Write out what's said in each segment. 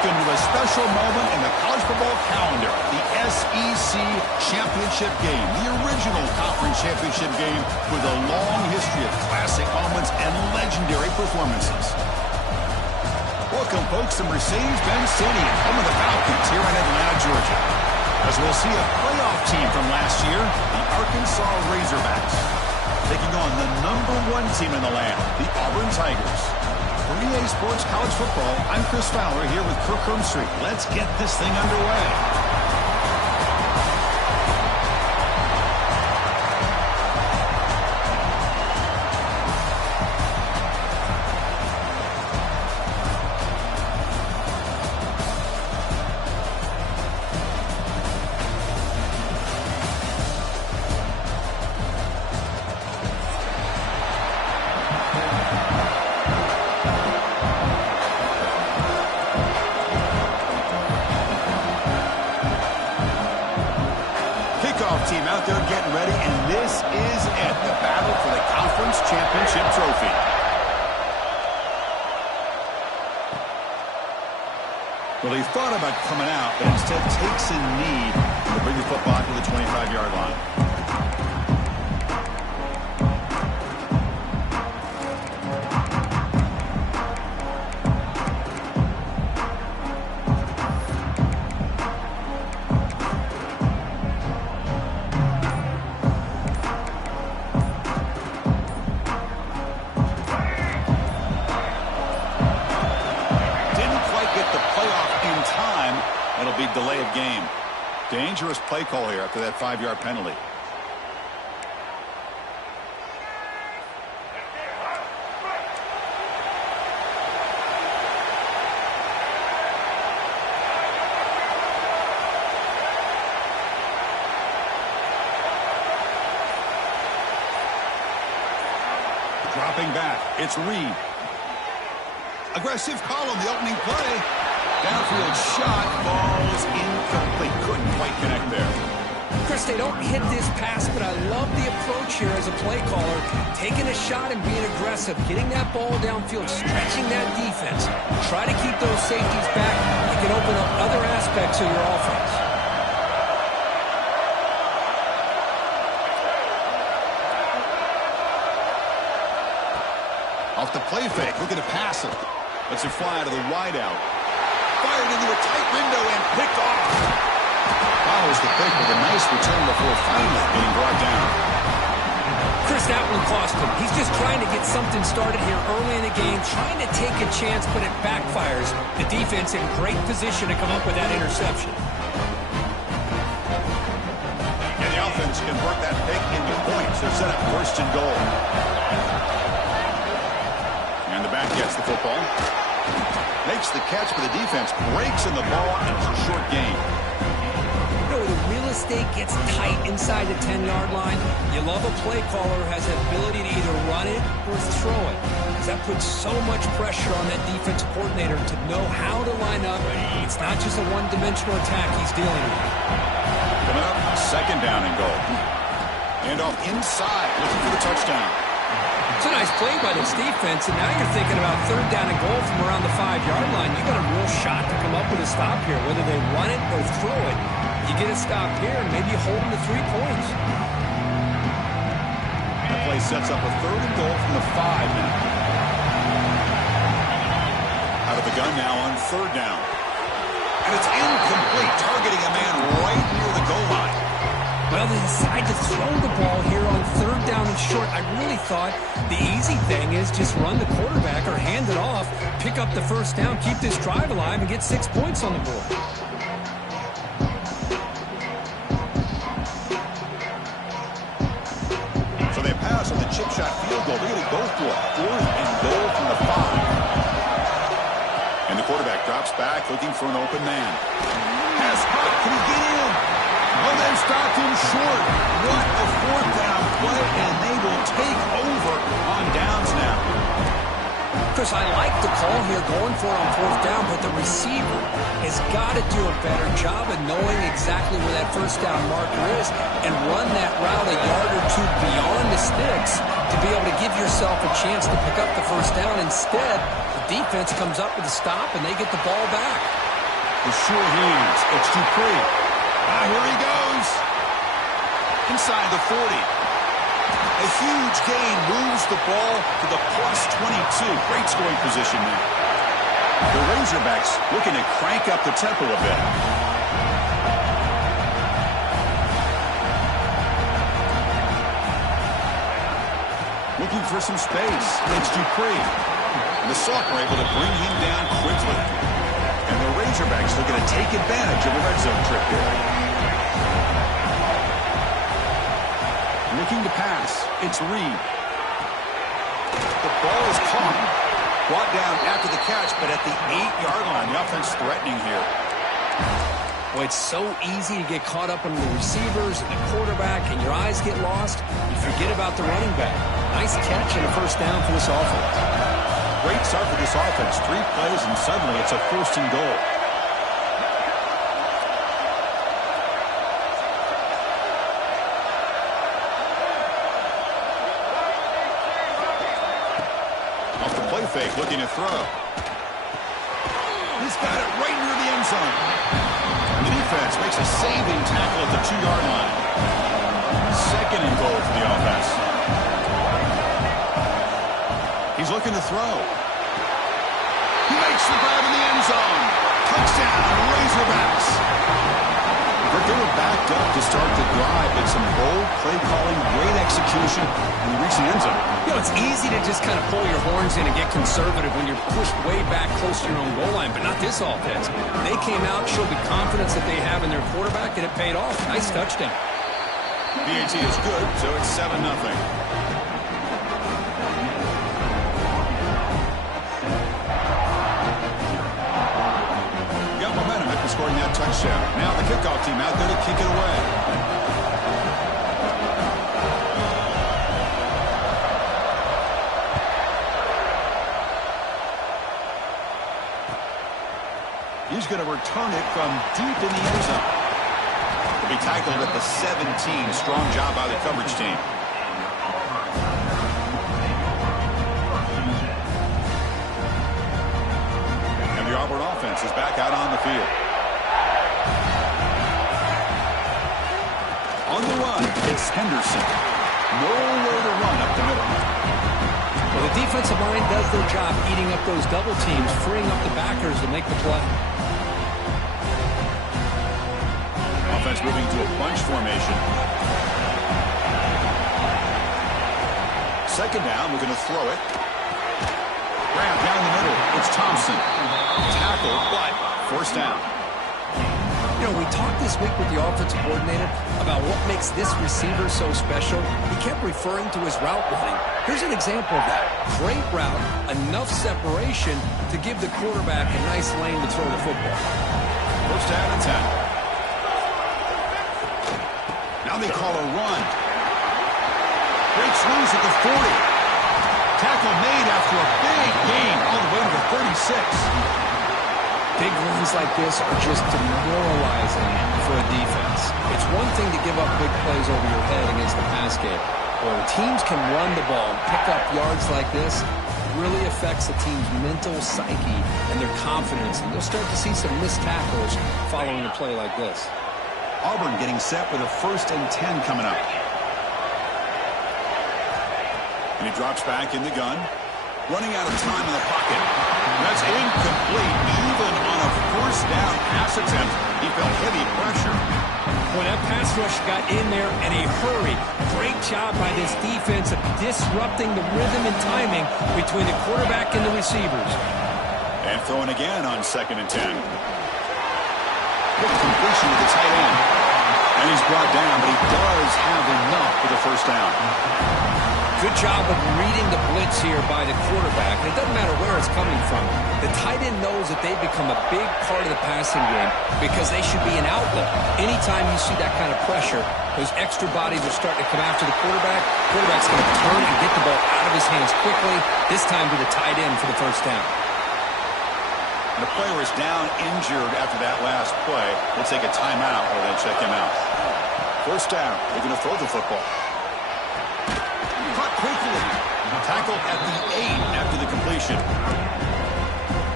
Welcome to a special moment in the college football calendar, the SEC Championship game, the original conference championship game with a long history of classic moments and legendary performances. Welcome, folks, to Mercedes-Benz Stadium, home of the Falcons here in Atlanta, Georgia. As we'll see a playoff team from last year, the Arkansas Razorbacks, taking on the #1 team in the land, the Auburn Tigers. For EA Sports College Football, I'm Chris Fowler here with Kirk Herbstreit. Let's get this thing underway. Team out there getting ready, and this is it, the battle for the conference championship trophy. Well, he thought about coming out, but instead takes a knee to bring the football to the 25-yard line. It'll be delay of game. Dangerous play call here after that 5-yard penalty. Dropping back, it's Reed. Aggressive call on the opening play. Downfield shot, falls incomplete. Couldn't quite connect there. Chris, they don't hit this pass, but I love the approach here as a play caller. Taking a shot and being aggressive, getting that ball downfield, stretching that defense. Try to keep those safeties back. You can open up other aspects of your offense. Off the play fake, looking to pass it. Lets it fly to the wideout. Fired into a tight window and picked off. Follows the pick with a nice return before finally being brought down. Chris, that one cost him. He's just trying to get something started here early in the game, trying to take a chance, but it backfires. The defense in great position to come up with that interception. And the offense convert that pick into points. They're set up 1st and goal. And the back gets the football. Makes the catch, but the defense breaks in the ball, and it's a short gain. You know, the real estate gets tight inside the 10-yard line. You love a play caller who has the ability to either run it or throw it, because that puts so much pressure on that defense coordinator to know how to line up. It's not just a one-dimensional attack he's dealing with. Coming up, 2nd down and goal. And off inside, looking for the touchdown. It's a nice play by this defense, and now you're thinking about 3rd down and goal from around the 5-yard line. You got a real shot to come up with a stop here, whether they run it or throw it. You get a stop here, and maybe you hold them to 3 points. That play sets up a 3rd and goal from the 5 now. Out of the gun now on 3rd down. And it's incomplete, targeting a man right near the goal line. Well, they decide to throw the ball here on 3rd down and short. I really thought the easy thing is just run the quarterback or hand it off, pick up the 1st down, keep this drive alive, and get 6 points on the board. So they pass on the chip shot field goal. They're going to go for it. 4th and goal from the 5. And the quarterback drops back, looking for an open man. Pass hot. Can he get in? Oh, they've stopped him short. What a 4th down play, and they will take over on downs now. Chris, I like the call here going for it on 4th down, but the receiver has got to do a better job of knowing exactly where that 1st down marker is and run that route a yard or 2 beyond the sticks to be able to give yourself a chance to pick up the 1st down. Instead, the defense comes up with a stop, and they get the ball back. The sure hands. It's Dupree. Ah, here he goes. Inside the 40. A huge gain moves the ball to the +22. Great scoring position there. The Razorbacks looking to crank up the tempo a bit. Looking for some space. It's Dupree. And the Sock are able to bring him down quickly. And the Razorbacks looking to take advantage of a red zone trip here. Looking to pass. It's Reed. The ball is caught. Brought down after the catch, but at the 8-yard line. The offense threatening here. Well, it's so easy to get caught up on the receivers and the quarterback, and your eyes get lost. You forget about the running back. Nice catch and a first down for this offense. Great start for this offense. 3 plays, and suddenly it's a 1st and goal. Off the play fake, looking to throw. He's got it right near the end zone. And the defense makes a saving tackle at the 2-yard line. 2nd and goal for the offense. He's looking to throw. He makes the grab in the end zone. Touchdown, Razorbacks. They were backed up to start the drive, but some bold play calling, great execution, and they reach the end zone. You know, it's easy to just kind of pull your horns in and get conservative when you're pushed way back close to your own goal line, but not this offense. They came out, showed the confidence that they have in their quarterback, and it paid off. Nice touchdown. PAT is good, so it's 7-0. Got momentum after scoring that touchdown. Now the kickoff team out there to kick it away. He's going to return it from deep in the end zone. He'll be tackled at the 17. Strong job by the coverage team. And the Auburn offense is back out on the field. On the run, it's Henderson. Nowhere to run up the middle. Well, the defensive line does their job eating up those double teams, freeing up the backers to make the play. Offense moving to a bunch formation. 2nd down, we're going to throw it. Grab down the middle. It's Thompson. Tackle, but 1st down. You know, we talked this week with the offensive coordinator about what makes this receiver so special. He kept referring to his route running. Here's an example of that. Great route, enough separation to give the quarterback a nice lane to throw the football. 1st down and 10. Now they call a run. Breaks loose at the 40. Tackle made after a big gain all the way to the 36. Big runs like this are just demoralizing for a defense. It's one thing to give up big plays over your head against the pass game. But when teams can run the ball and pick up yards like this, it really affects the team's mental psyche and their confidence. And you'll start to see some missed tackles following a play like this. Auburn getting set with a 1st and 10 coming up. And he drops back in the gun. Running out of time in the pocket. That's incomplete. Even on a 1st down pass attempt, he felt heavy pressure. When that pass rush got in there in a hurry, great job by this defense of disrupting the rhythm and timing between the quarterback and the receivers. And throwing again on 2nd and 10. Quick completion to the tight end. And he's brought down, but he does have enough for the 1st down. Good job of reading the blitz here by the quarterback. It doesn't matter where it's coming from. The tight end knows that they've become a big part of the passing game because they should be an outlet. Anytime you see that kind of pressure, those extra bodies are starting to come after the quarterback. Quarterback's going to turn and get the ball out of his hands quickly, this time to the tight end for the 1st down. The player is down injured after that last play. We'll take a timeout or they'll check him out. 1st down. They're going to throw the football. Quickly. Tackle at the 8 after the completion.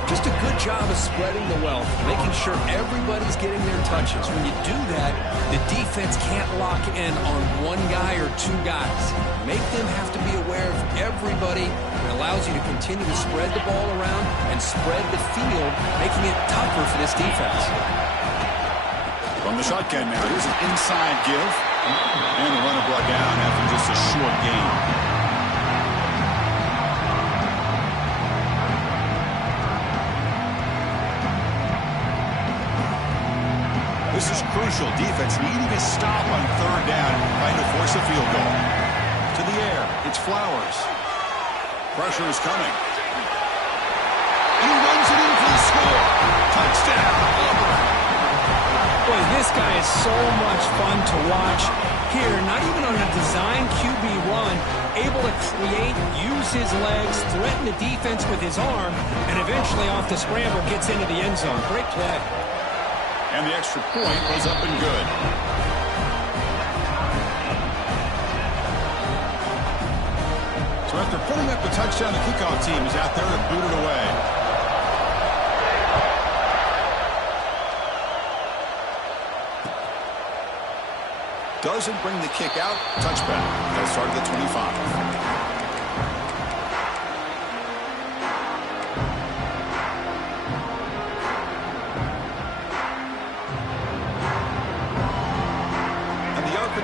Just a good job of spreading the wealth, making sure everybody's getting their touches. When you do that, the defense can't lock in on one guy or two guys. Make them have to be aware of everybody. It allows you to continue to spread the ball around and spread the field, making it tougher for this defense. From the shotgun now, here's an inside give. And the runner brought down after just a short gain. This is crucial. Defense needing a stop on third down, trying to force a field goal. To the air, it's Flowers. Pressure is coming. And he runs it in for the score. Touchdown, Auburn. Boy, this guy is so much fun to watch. Here, not even on a design QB run, able to create, use his legs, threaten the defense with his arm, and eventually off the scramble gets into the end zone. Great play. And the extra point was up and good. So after putting up the touchdown, the kickoff team is out there to boot it away. Doesn't bring the kick out. Touchback. They'll start at the 25.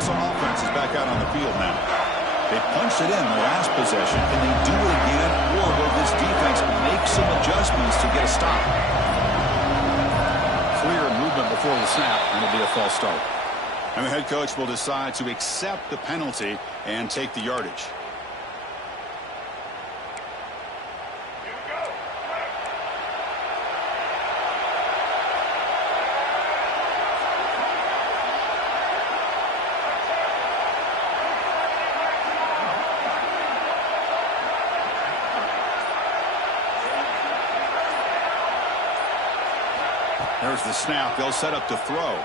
Offense is back out on the field now. They punched it in the last possession. Can they do it again, or will this defense make some adjustments to get a stop? Clear movement before the snap, and it'll be a false start. And the head coach will decide to accept the penalty and take the yardage. There's the snap. They'll set up to throw.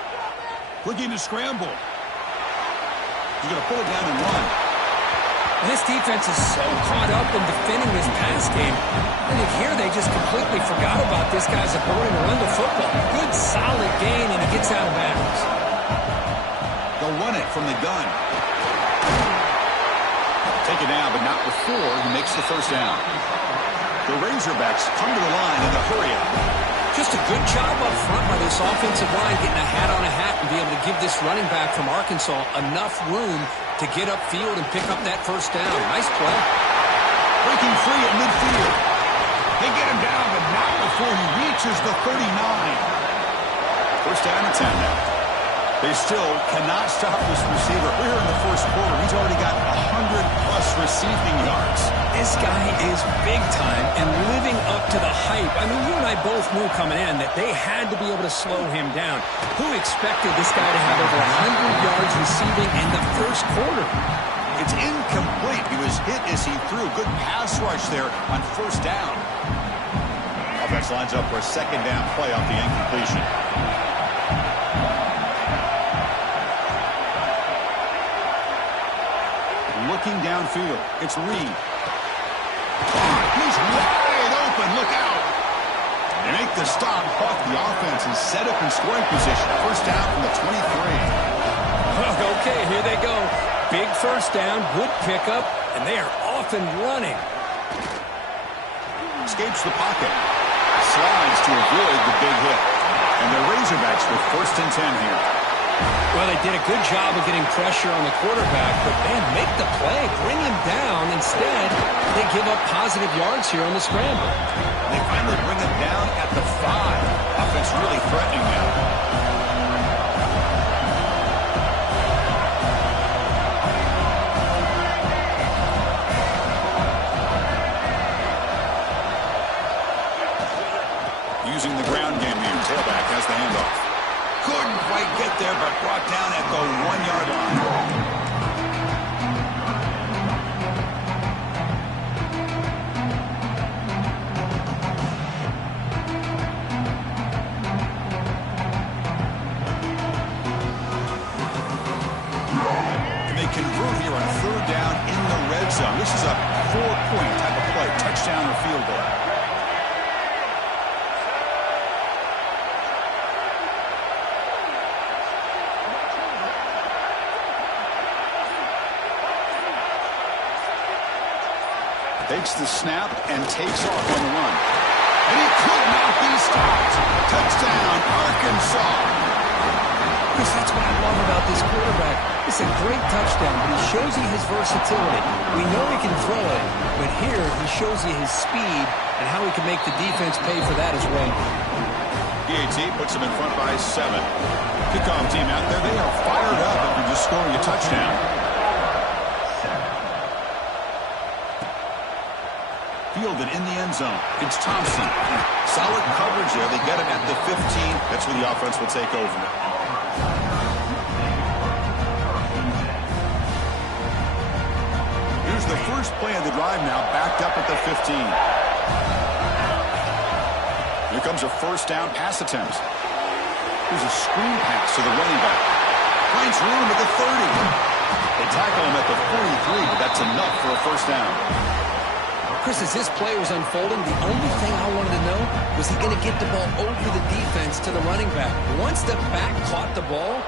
Looking to scramble. He's going to pull it down and run. This defense is so caught up in defending this pass game. I think here they just completely forgot about this guy's ability to run the football. Good, solid gain, and he gets out of bounds. They'll run it from the gun. Take it down, but not before he makes the first down. The Razorbacks come to the line in a hurry-up. Just a good job up front by this offensive line, getting a hat on a hat and be able to give this running back from Arkansas enough room to get upfield and pick up that first down. Nice play. Breaking free at midfield. They get him down, but not before he reaches the 39. First down and 10 now. They still cannot stop this receiver. Here in the first quarter, he's already got 100-plus receiving yards. This guy is big time and living up to the hype. I mean, you and I both knew coming in that they had to be able to slow him down. Who expected this guy to have over 100 yards receiving in the first quarter? It's incomplete. He was hit as he threw. Good pass rush there on first down. Offense lines up for a second down play off the incompletion. Looking downfield, it's Reed. He's wide open. Look out. They make the stop, but the offense is set up in scoring position. First down from the 23. Okay, here they go. Big first down, good pickup, and they are off and running. Escapes the pocket. Slides to avoid the big hit. And the Razorbacks with first and 10 here. Well, they did a good job of getting pressure on the quarterback, but man, make the play, bring him down. Instead, they give up positive yards here on the scramble. They finally bring him down at the 5. Offense really threatening now. Using the ground game here, tailback has the handoff. Couldn't quite get there, but brought down at the 1-yard line. And they convert here on third down in the red zone. This is a 4-point type of play, touchdown or field goal. Takes the snap and takes off on the run. And he could not be stopped. Touchdown, Arkansas. Chris, that's what I love about this quarterback. It's a great touchdown, but he shows you his versatility. We know he can throw it, but here he shows you his speed and how he can make the defense pay for that as well. PAT puts him in front by 7. Kickoff team out there, they are fired up after just scoring a touchdown. Fielded in the end zone. It's Thompson. Solid coverage there. They get him at the 15. That's where the offense will take over. Here's the first play of the drive now, backed up at the 15. Here comes a first down pass attempt. Here's a screen pass to the running back. Finds room at the 30. They tackle him at the 43, but that's enough for a first down. Chris, as this play was unfolding, the only thing I wanted to know was he going to get the ball over the defense to the running back. Once the back caught the ball,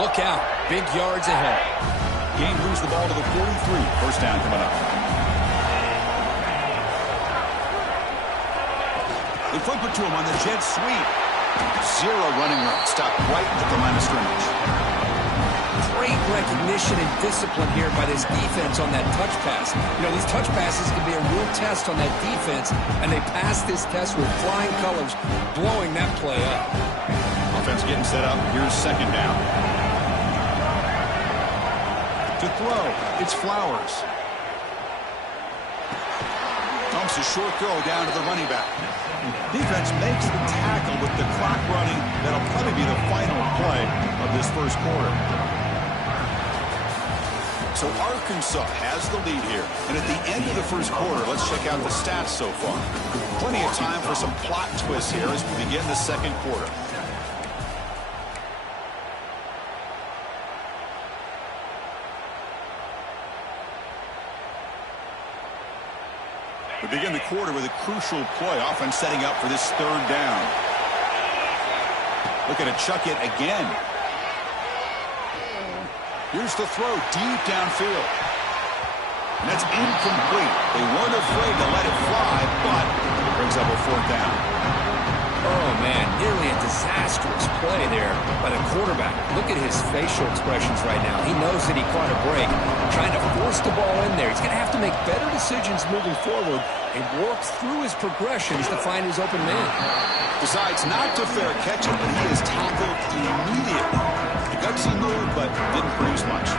look out. Big yards ahead. Gain moves the ball to the 43. First down coming up. They flip it to him on the jet sweep. 0 running room. Stopped right at the line of scrimmage. Great recognition and discipline here by this defense on that touch pass. You know, these touch passes can be a real test on that defense, and they passed this test with flying colors, blowing that play up. Offense getting set up. Here's second down. To throw, it's Flowers. Dumps a short throw down to the running back. Defense makes the tackle with the clock running. That'll probably be the final play of this first quarter. So Arkansas has the lead here. And at the end of the first quarter, let's check out the stats so far. Plenty of time for some plot twists here as we begin the second quarter. We begin the quarter with a crucial play, often setting up for this third down. Looking to chuck it again. Here's the throw deep downfield. And that's incomplete. They weren't afraid to let it fly, but it brings up a fourth down. Oh, man, nearly a disastrous play there by the quarterback. Look at his facial expressions right now. He knows that he caught a break, trying to force the ball in there. He's going to have to make better decisions moving forward and work through his progressions to find his open man. Decides not to fair catch it, but he is tackled immediately. The gutsy move, but didn't produce much.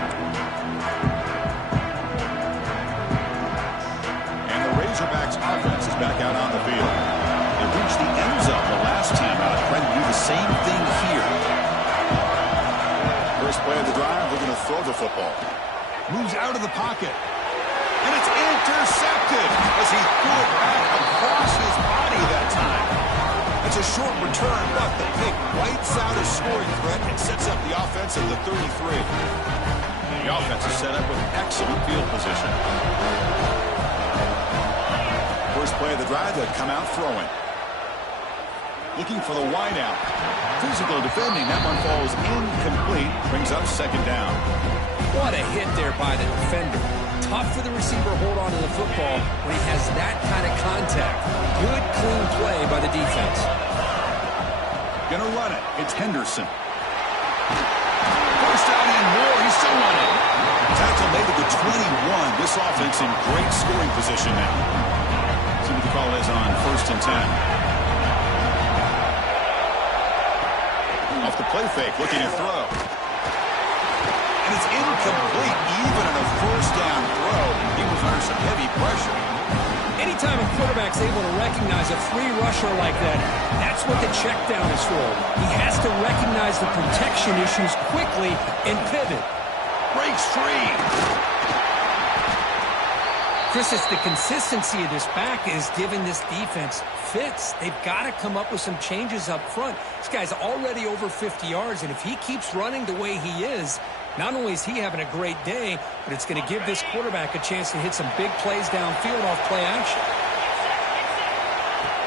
And the Razorbacks offense is back out on the field. They reached the end zone the last time out, trying to do the same thing here. First play of the drive, they're going to throw the football. Moves out of the pocket. And it's intercepted as he threw it back across his body that time. It's a short return, but the pick wipes out a scoring threat and sets up the offense at the 33. The offense is set up with excellent field position. First play of the drive, they come out throwing. Looking for the wideout. Physical defending. That one falls incomplete. Brings up second down. What a hit there by the defender. Tough for the receiver to hold on to the football when he has that kind of contact. Good, clean play by the defense. Gonna run it. It's Henderson. First down and more. He's still running. Tackle made to the 21. This offense in great scoring position now. See what the call is on 1st and 10. Off the play fake, looking to throw. And it's incomplete. Even on a first down throw, he was under some heavy pressure. Anytime a quarterback's able to recognize a free rusher like that, that's what the check down is for. He has to recognize the protection issues quickly and pivot. Breaks free. Chris, it's the consistency of this back is giving this defense fits. They've got to come up with some changes up front. This guy's already over 50 yards, and if he keeps running the way he is, not only is he having a great day, but it's going to give this quarterback a chance to hit some big plays downfield off play action.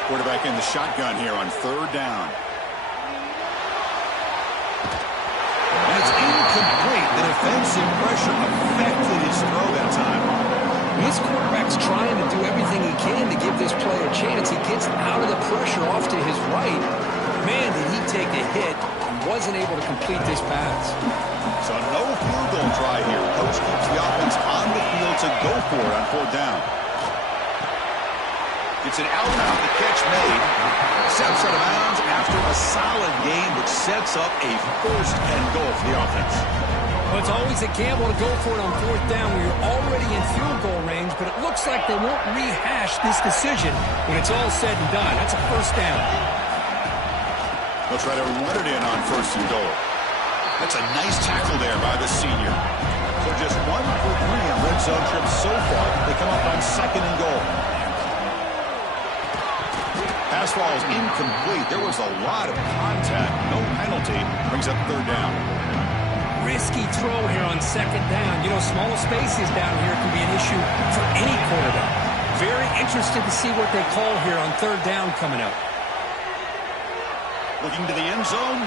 Quarterback in the shotgun here on 3rd down. And it's incomplete. The defensive pressure affected his throw that time. This quarterback's trying to do everything he can to give this play a chance. He gets out of the pressure off to his right. Man, did he take a hit and wasn't able to complete this pass. So no field goal try here. Coach keeps the offense on the field to go for it on 4th down. It's an out route. The catch made. Steps out of bounds after a solid gain, which sets up a 1st and goal for the offense. Well, it's always a gamble to go for it on 4th down when you're already in field goal range, but it looks like they won't rehash this decision when it's all said and done. That's a 1st down. They'll try to run it in on 1st and goal. That's a nice tackle there by the senior. So just 1 for 3 in red zone trips so far. They come up on 2nd and goal. Pass ball is incomplete. There was a lot of contact. No penalty. Brings up 3rd down. Risky throw here on 2nd down. You know, small spaces down here can be an issue for any quarterback. Very interested to see what they call here on 3rd down coming up. Looking to the end zone.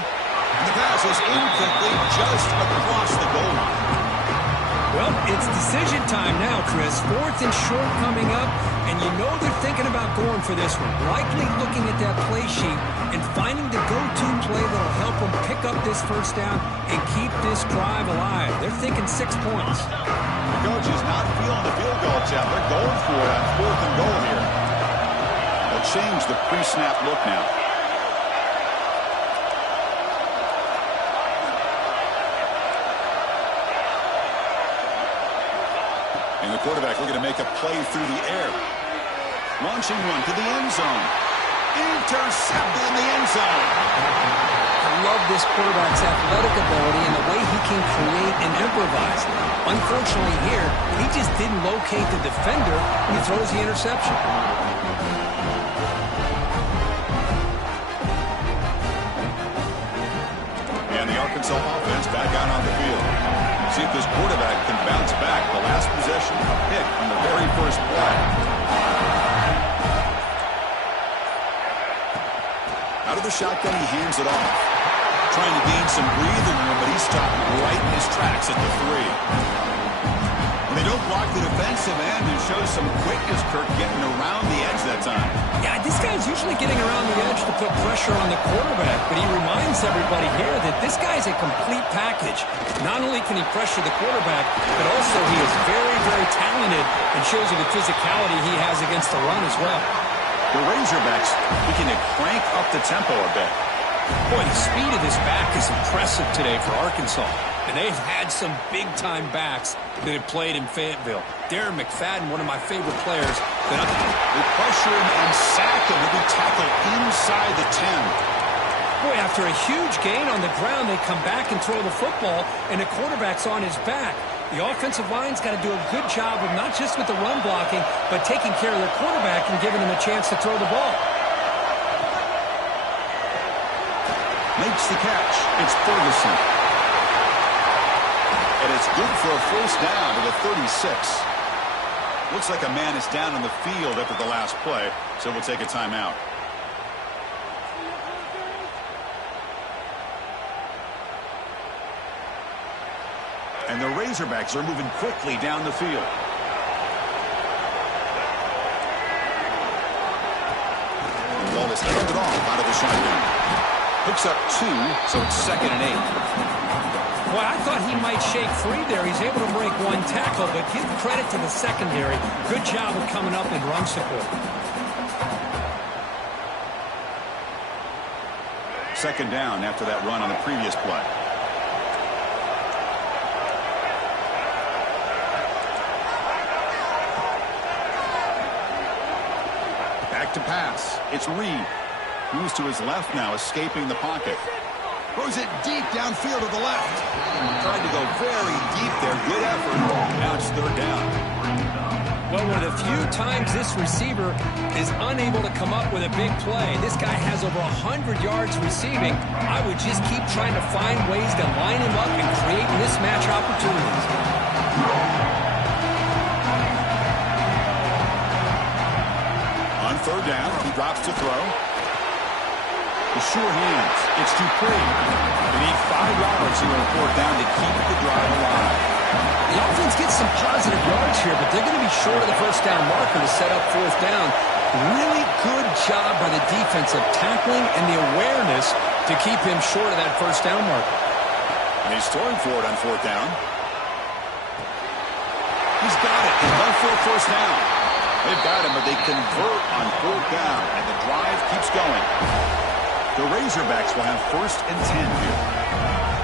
And the pass is incomplete just across the goal line. Well, it's decision time now, Chris. 4th and short coming up, and you know they're thinking about going for this one. Likely looking at that play sheet and finding the go-to play that'll help them pick up this 1st down and keep this drive alive. They're thinking 6 points. The coach is not feeling the field goal attempt. They're going for it on 4th and goal here. They'll change the pre-snap look now. And the quarterback looking to make a play through the air. Launching one to the end zone. Intercepted in the end zone. I love this quarterback's athletic ability and the way he can create and improvise. Unfortunately here, he just didn't locate the defender when he throws the interception. And the Arkansas offense back out on the field. See if this quarterback can bounce back. The last possession, a pick on the very 1st play. Out of the shotgun, he hands it off. Trying to gain some breathing room, but he's stopped right in his tracks at the 3. When they don't block the defensive end, it shows some quickness, Kirk, getting around the edge that time. Yeah, this guy's usually getting around the edge to put pressure on the quarterback, but he reminds everybody here that this guy's a complete package. Not only can he pressure the quarterback, but also he is very, very talented and shows you the physicality he has against the run as well. The Razorbacks looking to crank up the tempo a bit. Boy, the speed of this back is impressive today for Arkansas. And they've had some big-time backs that have played in Fayetteville. Darren McFadden, one of my favorite players. They pressure him and sack him. He'll be tackled inside the 10. Boy, after a huge gain on the ground, they come back and throw the football, and the quarterback's on his back. The offensive line's got to do a good job of not just with the run blocking, but taking care of their quarterback and giving him a chance to throw the ball. Makes the catch. It's Ferguson. And it's good for a 1st down to the 36. Looks like a man is down on the field after the last play, so we'll take a timeout. And the Razorbacks are moving quickly down the field. The ball is handed off out of the shotgun. Hooks up 2, so it's 2nd and 8. Boy, I thought he might shake free there. He's able to break 1 tackle, but give credit to the secondary. Good job of coming up in run support. 2nd down after that run on the previous play. Back to pass. It's Reed. Moves to his left now, escaping the pocket. Throws it deep downfield to the left. Tried to go very deep there. Good effort. Now it's 3rd down. Well, one of the few times this receiver is unable to come up with a big play. This guy has over 100 yards receiving. I would just keep trying to find ways to line him up and create mismatch opportunities. On 3rd down, he drops to throw. The sure hands. It's Dupree. They need 5 yards here on 4th down to keep the drive alive. The offense gets some positive yards here, but they're going to be short of the first down marker to set up fourth down. Really good job by the defense of tackling and the awareness to keep him short of that first down marker. And he's throwing for it on fourth down. He's got it. He's done for a first down. They've got him, but they convert on fourth down, and the drive keeps going. The Razorbacks will have 1st and 10 here.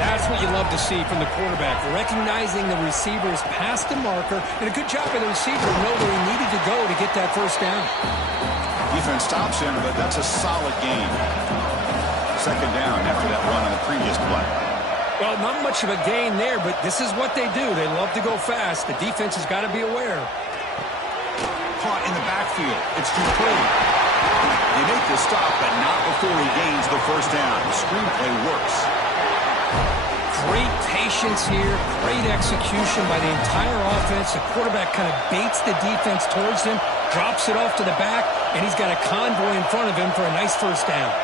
That's what you love to see from the quarterback, recognizing the receiver's past the marker, and a good job by the receiver to know where he needed to go to get that first down. Defense stops him, but that's a solid gain. 2nd down after that run on the previous play. Well, not much of a gain there, but this is what they do. They love to go fast. The defense has got to be aware. Caught in the backfield. It's Dupree. They make the stop, but not before he gains the first down. The screenplay works. Great patience here. Great execution by the entire offense. The quarterback kind of baits the defense towards him, drops it off to the back, and he's got a convoy in front of him for a nice first down.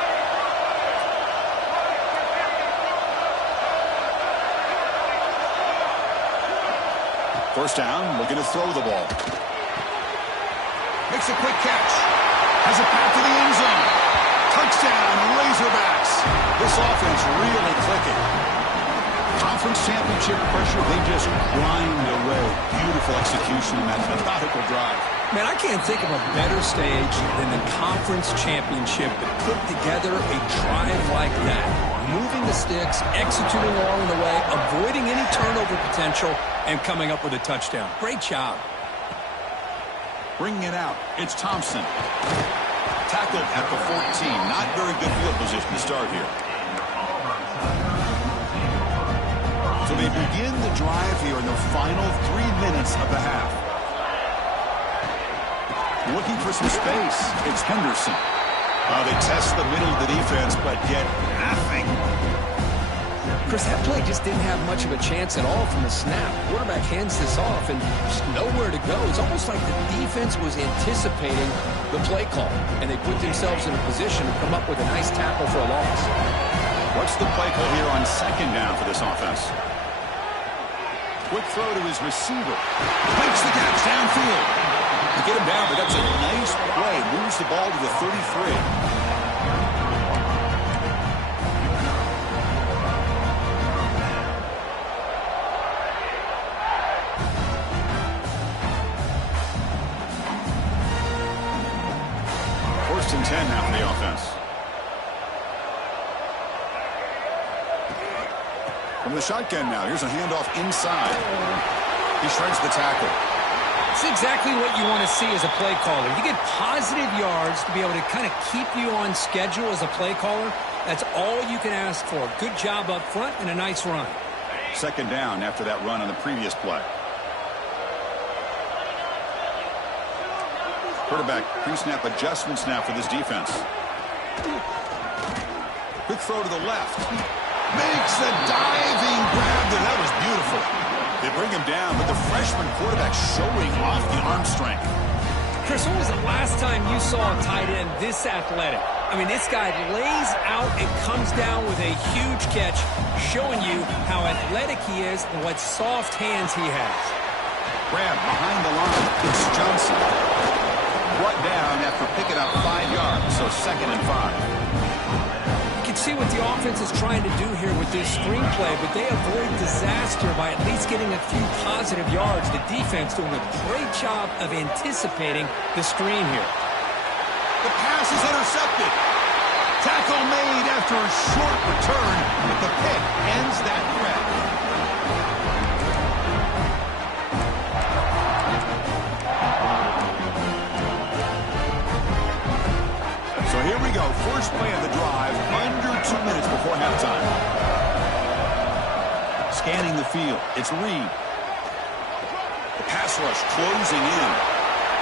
First down, looking to throw the ball. Makes a quick catch. Has it back to the end zone. Touchdown, Razorbacks. This offense really clicking. Conference championship pressure, they just grind away. Beautiful execution in that methodical drive. Man, I can't think of a better stage than the conference championship to put together a drive like that. Moving the sticks, executing along the way, avoiding any turnover potential, and coming up with a touchdown. Great job. Bringing it out, it's Thompson. Tackled at the 14. Not very good field position to start here. So they begin the drive here in the final 3 minutes of the half. Looking for some space. It's Henderson. They test the middle of the defense, but get nothing. Chris, that play just didn't have much of a chance at all from the snap. Quarterback hands this off and just nowhere to go. It's almost like the defense was anticipating the play call, and they put themselves in a position to come up with a nice tackle for a loss. What's the play call here on 2nd down for this offense? Quick throw to his receiver. Makes the catch downfield. To get him down, but that's a nice play. Moves the ball to the 33. First and 10 now for the offense. From the shotgun now, here's a handoff inside. He shreds the tackle. It's exactly what you want to see as a play caller. You get positive yards to be able to kind of keep you on schedule as a play caller. That's all you can ask for. Good job up front and a nice run. 2nd down after that run on the previous play. Quarterback pre-snap adjustments now for this defense. Quick throw to the left. Makes a diving grab there. That was beautiful. They bring him down, but the freshman quarterback showing off the arm strength. Chris, when was the last time you saw a tight end this athletic? I mean, this guy lays out and comes down with a huge catch, showing you how athletic he is and what soft hands he has. Grab behind the line. It's Johnson. Brought down after picking up 5 yards, so 2nd and 5. You can see what the offense is trying to do here with this screenplay, but they avoid disaster by at least getting a few positive yards. The defense doing a great job of anticipating the screen here. The pass is intercepted. Tackle made after a short return, but the pick ends that threat. So here we go. First play of the drive, under 2 minutes before halftime. Scanning the field. It's Reed. The pass rush closing in.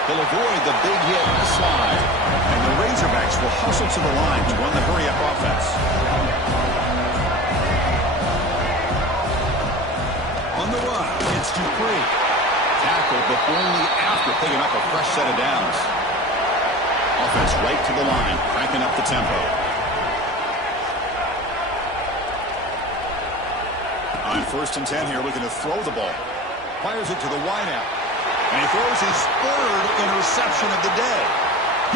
They'll avoid the big hit on the slide. And the Razorbacks will hustle to the line to run the hurry-up offense. On the run, it's Dupree. Tackled, but only after picking up a fresh set of downs. Offense right to the line, cranking up the tempo. On 1st and 10 here, looking to throw the ball. Fires it to the wideout. And he throws his third interception of the day.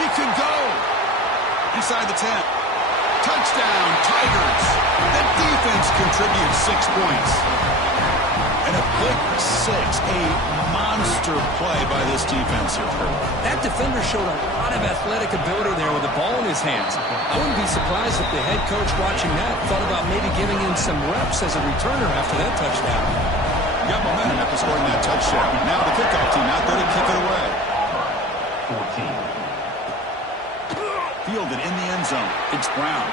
He could go inside the 10. Touchdown, Tigers. The defense contributes 6 points. And a pick six, a monster play by this defense here. That defender showed a lot of athletic ability there with the ball in his hands. I wouldn't be surprised if the head coach watching that thought about maybe giving him some reps as a returner after that touchdown. Got momentum after scoring that touchdown. Now the kickoff team out there to kick it away. 14. Fielded in the end zone. It's Brown.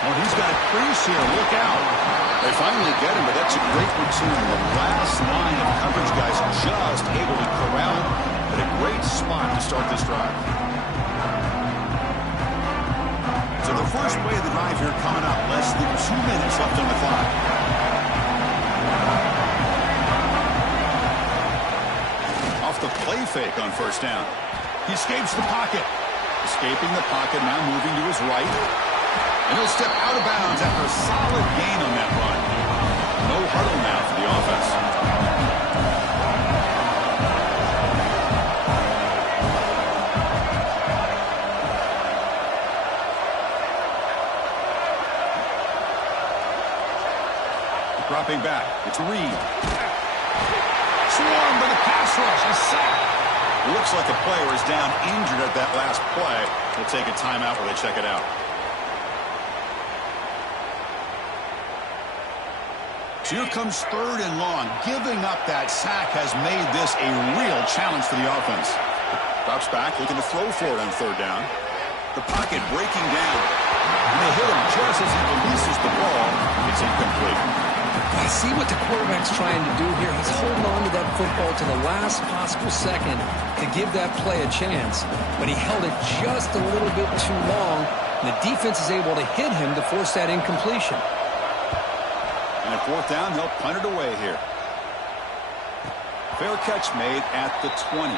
Oh, he's got a crease here. Look out. They finally get him, but that's a great return. The last line of coverage guys just able to corral him, but a great spot to start this drive. So the first play of the drive here coming up. Less than 2 minutes left on the clock. Off the play fake on first down. He escapes the pocket. Escaping the pocket, now moving to his right. And he'll step out of bounds after a solid gain on that run. No huddle now for the offense. Dropping back. It's Reed. Swarmed by the pass rush. A sack. Looks like a player is down injured at that last play. They'll take a timeout while they check it out. So here comes third and long. Giving up that sack has made this a real challenge for the offense. Drops back, looking to throw for it on third down. The pocket breaking down. And they hit him just as he releases the ball. It's incomplete. I see what the quarterback's trying to do here. He's holding on to that football to the last possible second to give that play a chance. But he held it just a little bit too long. And the defense is able to hit him to force that incompletion. And at fourth down, they'll punt it away here. Fair catch made at the 20.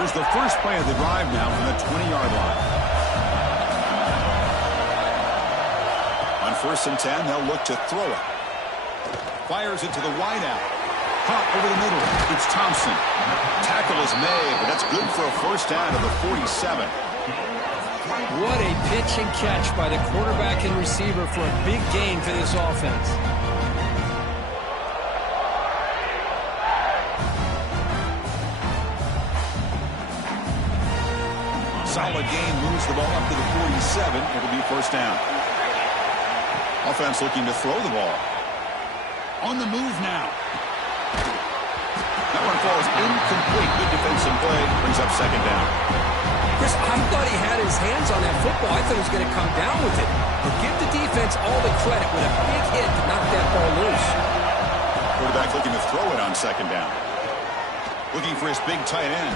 Here's the first play of the drive now from the 20-yard line. On first and 10, they'll look to throw it. Fires it to the wideout. Caught over the middle. It's Thompson. Tackle is made, but that's good for a first down to the 47. What a pitch and catch by the quarterback and receiver for a big gain for this offense. Solid gain, moves the ball up to the 47. It'll be first down. Offense looking to throw the ball. On the move now. That one falls incomplete. Good defensive play. Brings up second down. Chris, I thought he had his hands on that football. I thought he was going to come down with it. But give the defense all the credit with a big hit to knock that ball loose. Quarterback looking to throw it on second down. Looking for his big tight end.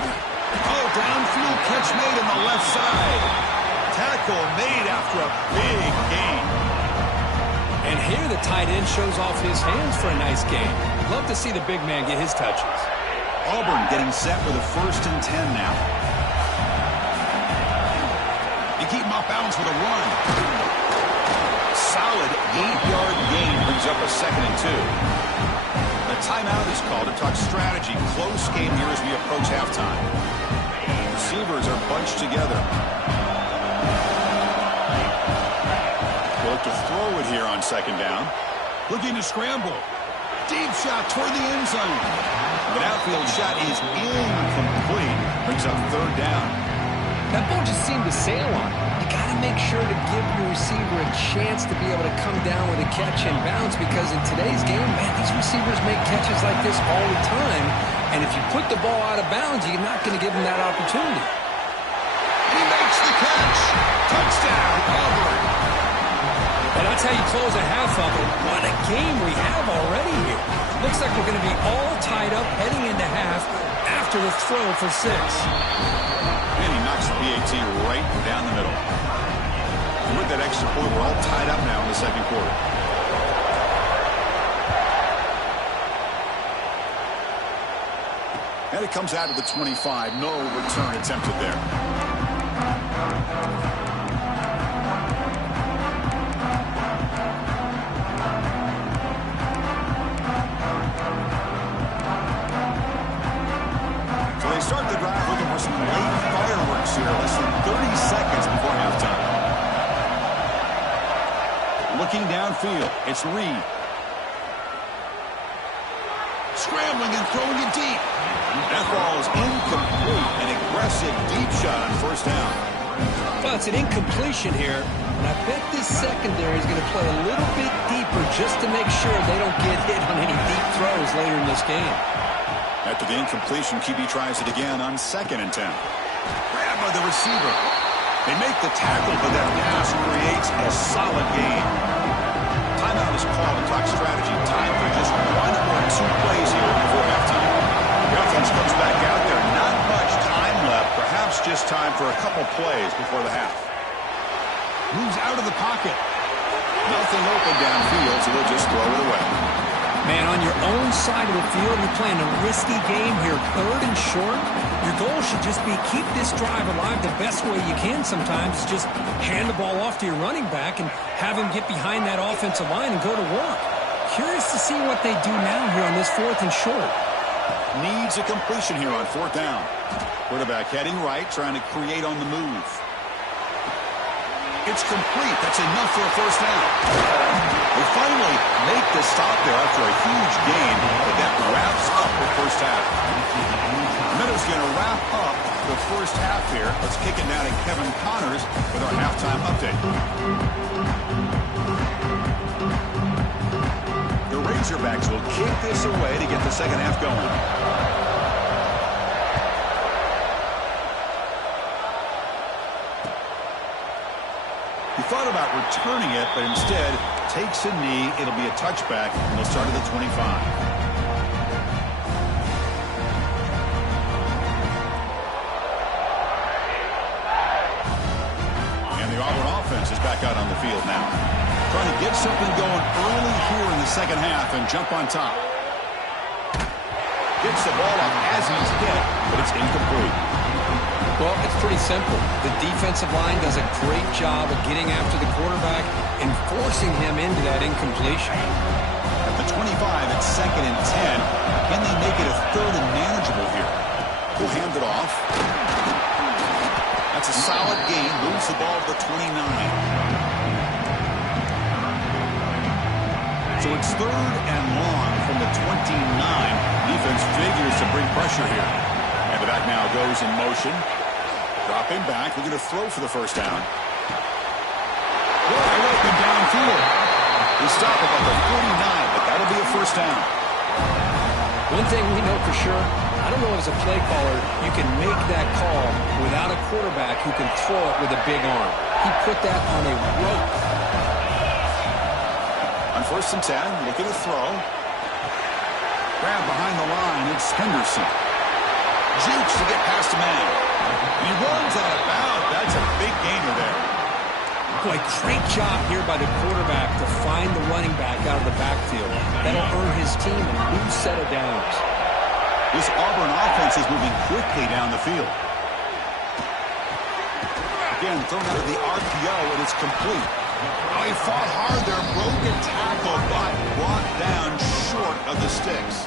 Oh, downfield catch made on the left side. Tackle made after a big gain. And here the tight end shows off his hands for a nice gain. Love to see the big man get his touches. Auburn getting set with a first and 10 now. You keep him off balance with a run. Solid 8-yard gain brings up a second and 2. The timeout is called to talk strategy. Close game here as we approach halftime. Receivers are bunched together. Look to throw it here on second down. Looking to scramble. Deep shot toward the end zone. But outfield shot is incomplete. Brings up third down. That ball just seemed to sail on. You got to make sure to give your receiver a chance to be able to come down with a catch and bounce, because in today's game, man, these receivers make catches like this all the time. And if you put the ball out of bounds, you're not going to give them that opportunity. He makes the catch. Touchdown, Auburn. And that's how you close a half of it. What a game we have already here. Looks like we're going to be all tied up heading into half after the throw for 6. And he knocks the PAT right down the middle. And with that extra point, we're all tied up now in the second quarter. And it comes out of the 25. No return attempted there. So they start the drive looking for some late fireworks here. Less than 30 seconds before halftime. Looking downfield, it's Reed. Scrambling and throwing it deep. That ball is incomplete. An aggressive deep shot on first down. Well, it's an incompletion here, and I bet this secondary is going to play a little bit deeper just to make sure they don't get hit on any deep throws later in this game. After the incompletion, QB tries it again on 2nd and 10. Grab by the receiver. They make the tackle, but that pass creates a solid gain. Timeout is called to talk strategy. Time for just 1 or 2 plays here before halftime. The offense comes back out there. Not much time left. Perhaps just time for a couple plays before the half. Moves out of the pocket. Nothing open downfield, so they'll just throw it away. Man, on your own side of the field, you're playing a risky game here, 3rd and short. Your goal should just be keep this drive alive the best way you can sometimes. Just hand the ball off to your running back and have him get behind that offensive line and go to work. Curious to see what they do now here on this 4th and short. Needs a completion here on 4th down. Quarterback heading right, trying to create on the move. It's complete. That's enough for a first down. They finally make the stop there after a huge gain, but that wraps up the first half. Meadows going to wrap up the first half here. Let's kick it now to Kevin Connors with our halftime update. The Razorbacks will kick this away to get the second half going. He thought about returning it, but instead takes a knee. It'll be a touchback, and they'll start at the 25. And the Auburn offense is back out on the field now. Trying to get something going early here in the second half and jump on top. Gets the ball up as he's hit, but it's incomplete. Well, it's pretty simple. The defensive line does a great job of getting after the quarterback and forcing him into that incompletion. At the 25, it's 2nd and 10. Can they make it a 3rd and manageable here? We'll hand it off. That's a solid gain. Moves the ball to the 29. So it's 3rd and long from the 29. Defense figures to bring pressure here. And the back now goes in motion. Dropping back. We're going to throw for the first down. Wide open downfield. They stop about the 49, but that'll be a first down. One thing we know for sure, I don't know as a play caller, you can make that call without a quarterback who can throw it with a big arm. He put that on a rope. On 1st and 10, looking to throw. Grab behind the line. It's Henderson. Jukes to get past a man. He runs out of bounds. That's a big gainer there. Boy, great job here by the quarterback to find the running back out of the backfield. That'll earn his team a new set of downs. This Auburn offense is moving quickly down the field. Again, thrown out of the RPO, and it's complete. Oh, he fought hard there, broken tackle, but brought down short of the sticks.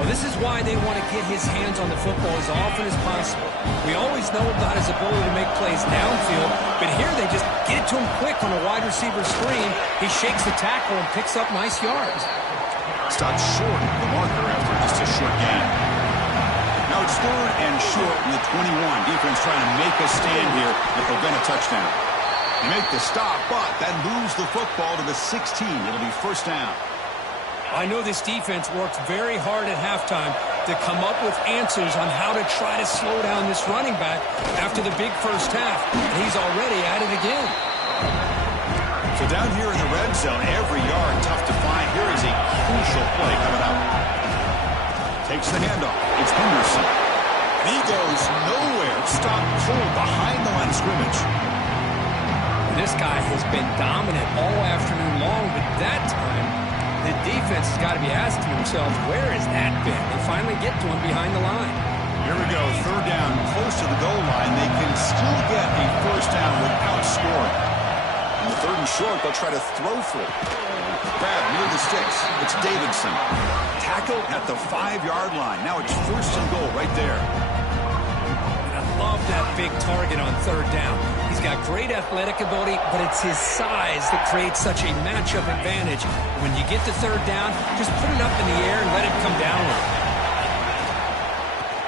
Well, this is why they want to get his hands on the football as often as possible. We always know about his ability to make plays downfield, but here they just get it to him quick on a wide receiver screen. He shakes the tackle and picks up nice yards. Stops short of the marker after just a short gain. Now it's 3rd and short from the 21. Defense trying to make a stand here and prevent a touchdown. They make the stop, but that moves the football to the 16. It'll be first down. I know this defense worked very hard at halftime to come up with answers on how to try to slow down this running back after the big first half. And he's already at it again. So down here in the red zone, every yard tough to find. Here is a crucial play coming up. Takes the handoff. It's Henderson. And he goes nowhere. Stopped cold behind the line of scrimmage. This guy has been dominant all afternoon long, but that time the defense has got to be asking themselves, where has that been? They finally get to him behind the line. Here we go, 3rd down, close to the goal line. They can still get a short. They'll try to throw for it. Grab near the sticks. It's Davidson. Tackle at the 5-yard line. Now it's 1st and goal right there. I love that big target on 3rd down. He's got great athletic ability, but it's his size that creates such a matchup advantage. When you get to 3rd down, just put it up in the air and let it come down with it.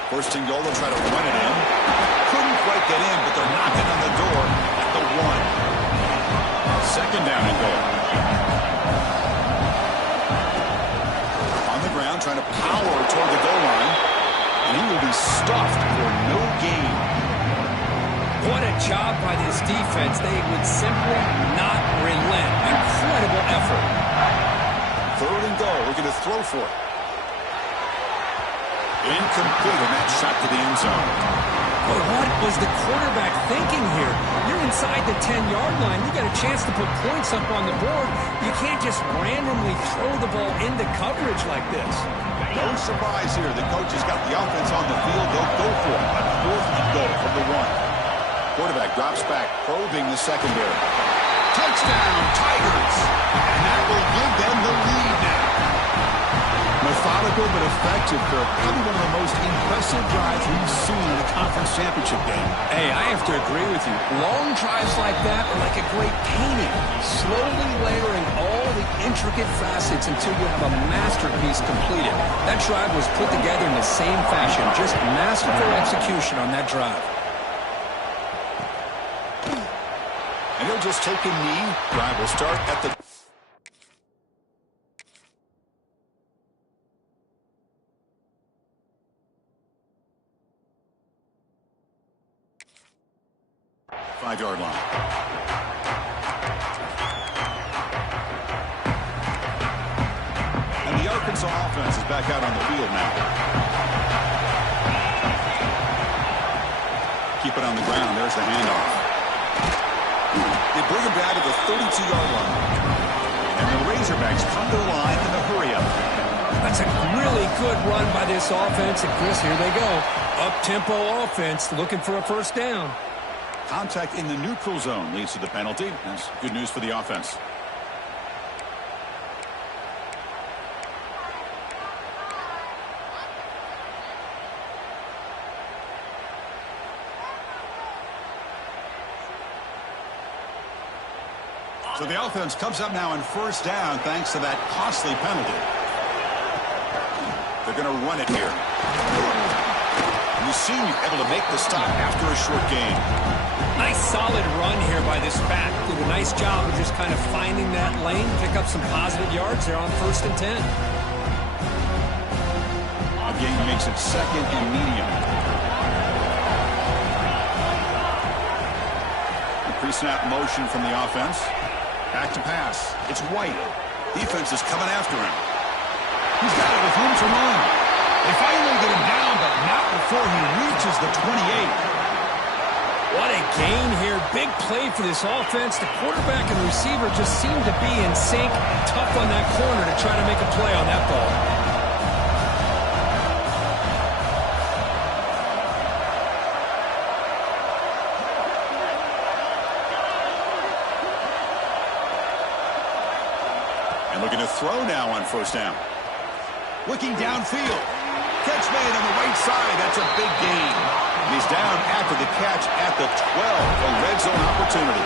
1st and goal, they'll try to run it in. Couldn't quite get in, but they're knocking on the door at the 1. 2nd down and goal. On the ground, trying to power toward the goal line. And he will be stuffed for no gain. What a job by this defense. They would simply not relent. Incredible effort. 3rd and goal. Looking to throw for it. Incomplete, and that shot to the end zone. But what was the quarterback thinking here? You're inside the 10-yard line. You got a chance to put points up on the board. You can't just randomly throw the ball into coverage like this. No surprise here. The coach has got the offense on the field. They'll go for it on 4th and goal from the 1. Quarterback drops back, probing the secondary. Touchdown, Tigers! And that will give them the lead now. Methodical but effective, Kirk. Probably one of the most impressive drives we've seen in a conference championship game. Hey, I have to agree with you. Long drives like that are like a great painting. Slowly layering all the intricate facets until you have a masterpiece completed. That drive was put together in the same fashion. Just masterful execution on that drive. And he'll just take a knee. Drive will start at the 5-yard line. And the Arkansas offense is back out on the field now. Keep it on the ground. There's the handoff. They bring him down to the 32-yard line. And the Razorbacks come to the line in a hurry-up. That's a really good run by this offense. And Chris, here they go. Up-tempo offense looking for a 1st down. Contact in the neutral zone leads to the penalty. That's good news for the offense. So the offense comes up now on 1st down thanks to that costly penalty. They're going to run it here. And the senior able to make the stop after a short gain. Nice solid run here by this back. Did a nice job of just kind of finding that lane, pick up some positive yards there on 1st and 10. Again makes it 2nd and medium. The pre-snap motion from the offense. Back to pass. It's White. Defense is coming after him. He's got it with room to run. They finally get him down, but not before he reaches the 28. What a gain here. Big play for this offense. The quarterback and receiver just seem to be in sync. Tough on that corner to try to make a play on that ball. And looking to throw now on 1st down. Looking downfield. Catch made on the right side. That's a big gain. He's down after the catch at the 12. A red zone opportunity.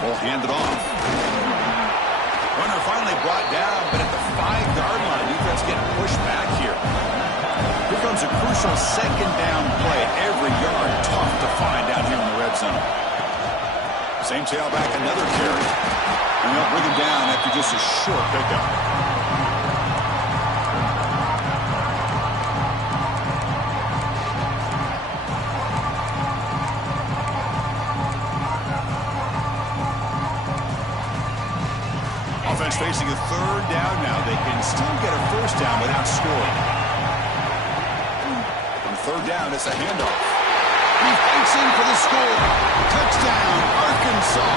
Ball handed off. Runner finally brought down, but at the 5-yard line, defense getting pushed back here. Here comes a crucial 2nd down play. Every yard tough to find down here in the red zone. Same tailback, another carry. And they'll bring him down after just a short pickup. Offense facing a 3rd down now. They can still get a 1st down without scoring. On 3rd down, it's a handoff. He fights in for the score. Touchdown, Arkansas.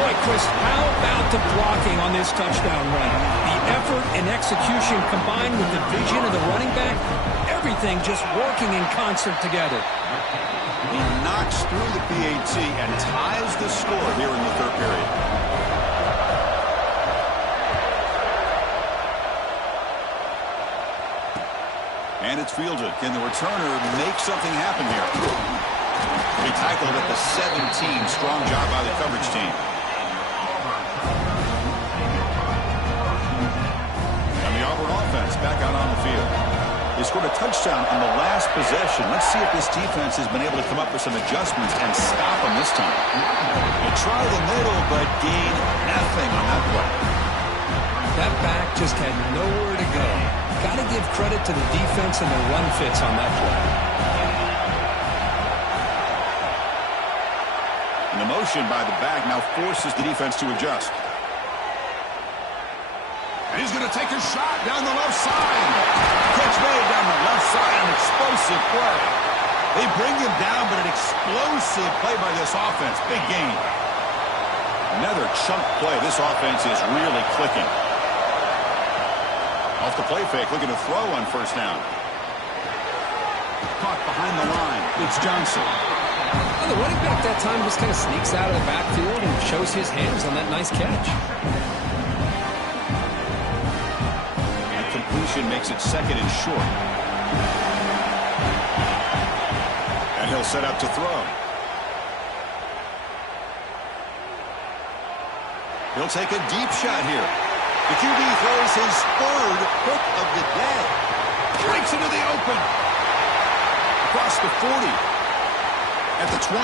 Boy, Chris, how about the blocking on this touchdown run? The effort and execution combined with the vision of the running back, everything everything just working in concert together. He knocks through the PAT and ties the score here in the third period. And it's fielded. Can the returner make something happen here? He tackled at the 17. Strong job by the coverage team. And the Auburn offense back out on the field. They scored a touchdown on the last possession. Let's see if this defense has been able to come up with some adjustments and stop them this time. They try the middle, but gain nothing on that play. That back just had nowhere to go. Got to give credit to the defense and the run fits on that play. And the motion by the back now forces the defense to adjust. And he's going to take a shot down the left side. Catch made down the left side, an explosive play. They bring him down, but an explosive play by this offense. Big gain. Another chunk play. This offense is really clicking. Off the play fake, looking to throw on first down. Caught behind the line. It's Johnson. Well, the running back that time just kind of sneaks out of the backfield and shows his hands on that nice catch. Completion makes it second and short. And he'll set up to throw. He'll take a deep shot here. The QB throws his third pick of the day. Breaks into the open. Across the 40. At the 20.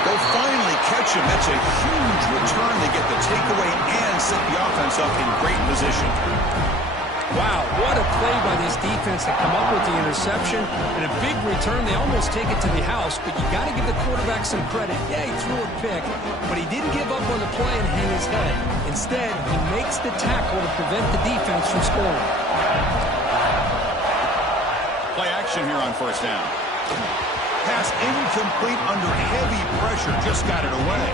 They'll finally catch him. That's a huge return. They get the takeaway and set the offense up in great position. Wow, what a play by this defense to come up with the interception. And a big return. They almost take it to the house, but you got to give the quarterback some credit. Yeah, he threw a pick, but he didn't give up on the play and hang his head. Instead, he makes the tackle to prevent the defense from scoring. Play action here on first down. Pass incomplete under heavy pressure. Just got it away.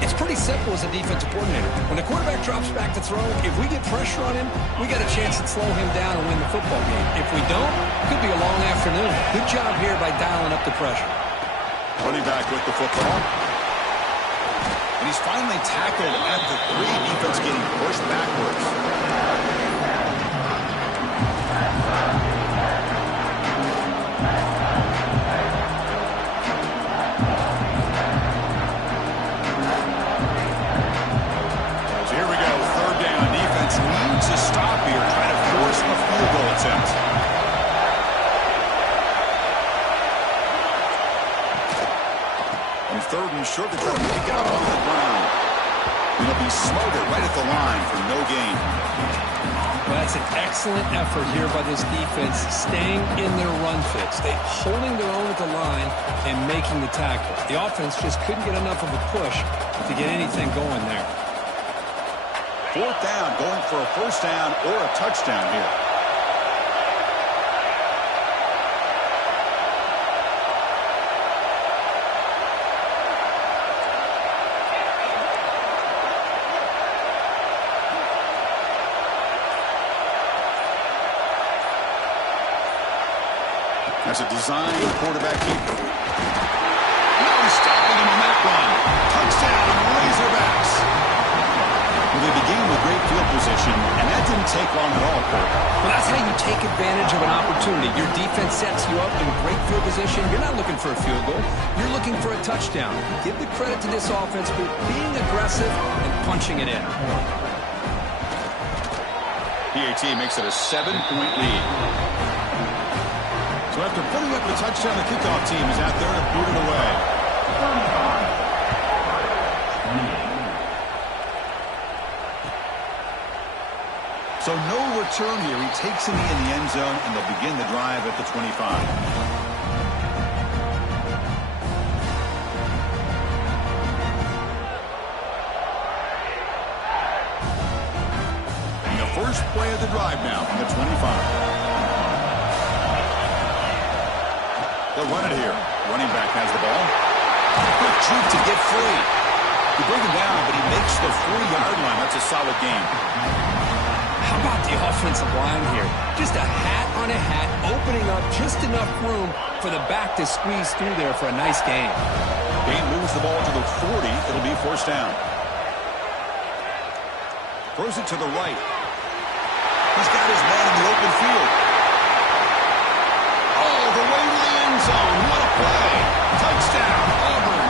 It's pretty simple as a defensive coordinator. When the quarterback drops back to throw, if we get pressure on him, we got a chance to slow him down and win the football game. If we don't, it could be a long afternoon. Good job here by dialing up the pressure. Running back with the football. And he's finally tackled at the 3. Defense getting pushed backwards. Needs a stop here, trying to force a field goal attempt. And third and short, they're trying to pick it up on the ground. And it'll be smothered right at the line for no gain. Well, that's an excellent effort here by this defense, staying in their run fits. They holding their own at the line and making the tackle. The offense just couldn't get enough of a push to get anything going there. Fourth down, going for a first down or a touchdown here. That's a designed quarterback keeper. No stopping him on that run. Touchdown, Razorbacks. Well, they began with great field position, and that didn't take long at all, Kurt. Well, that's how you take advantage of an opportunity. Your defense sets you up in great field position. You're not looking for a field goal. You're looking for a touchdown. Give the credit to this offense for being aggressive and punching it in. PAT makes it a 7-point lead. So after putting up the touchdown, the kickoff team is out there to boot it away. So no return here. He takes it in the end zone, and they'll begin the drive at the 25. And the first play of the drive now from the 25. They'll run it here. Running back has the ball. Quick juke to get free. You bring him down, but he makes the 3-yard line. That's a solid game. How about the offensive line here? Just a hat on a hat, opening up just enough room for the back to squeeze through there for a nice gain. Game moves the ball to the 40. It'll be first down. Throws it to the right. He's got his man in the open field. All the way to the end zone. What a play. Touchdown, Auburn.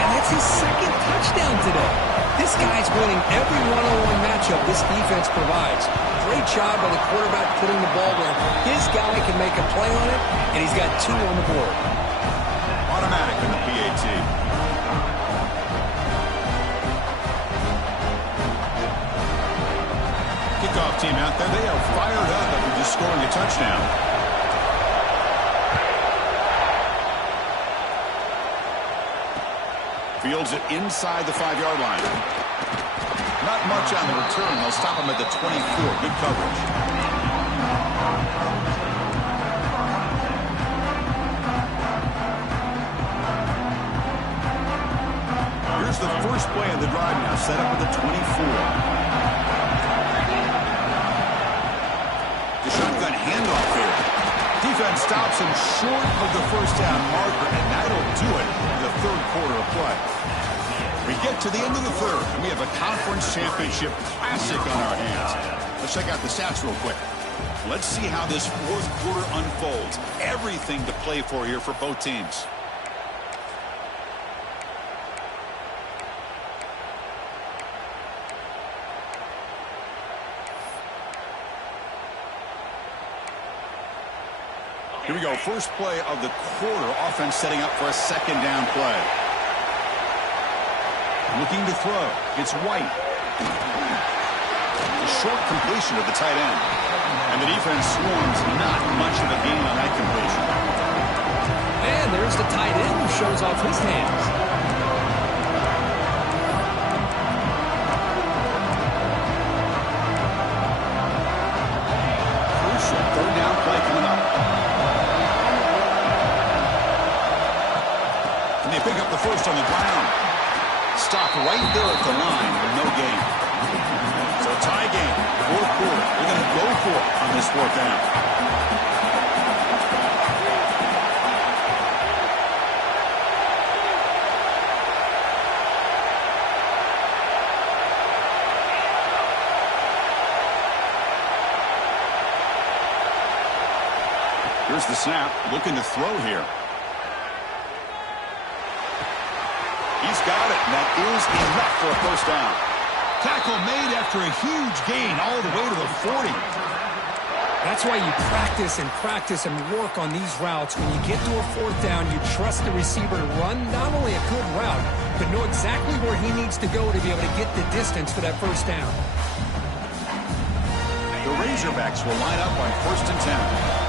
And that's his second touchdown today. This guy's winning every one-on-one matchup this defense provides. Great job by the quarterback putting the ball where his guy can make a play on it, and he's got 2 on the board. Automatic in the PAT. Kickoff team out there. They are fired up after just scoring a touchdown. Fields it inside the 5-yard line. Not much on the return. They'll stop him at the 24. Good coverage. Here's the first play of the drive now, set up at the 24. The shotgun handoff here. Defense stops him short of the first down marker, and that'll do it in the third quarter of play. We get to the end of the third, and we have a conference championship classic on our hands. Let's check out the stats real quick. Let's see how this fourth quarter unfolds. Everything to play for here for both teams. Here we go. First play of the quarter. Offense setting up for a second down play. Looking to throw. It's White. A short completion of the tight end. And the defense swarms. Not much of a gain on that completion. And there's the tight end who shows off his hands. Crucial third down play coming up. And they pick up the first on the ground. Stop right there at the line. No gain. So tie game. Fourth quarter. They're going to go for it on this fourth down. Here's the snap. Looking to throw here. He's got it, and that is enough for a first down. Tackle made after a huge gain all the way to the 40. That's why you practice and work on these routes. When you get to a fourth down, you trust the receiver to run not only a good route, but know exactly where he needs to go to be able to get the distance for that first down. The Razorbacks will line up on 1st and 10.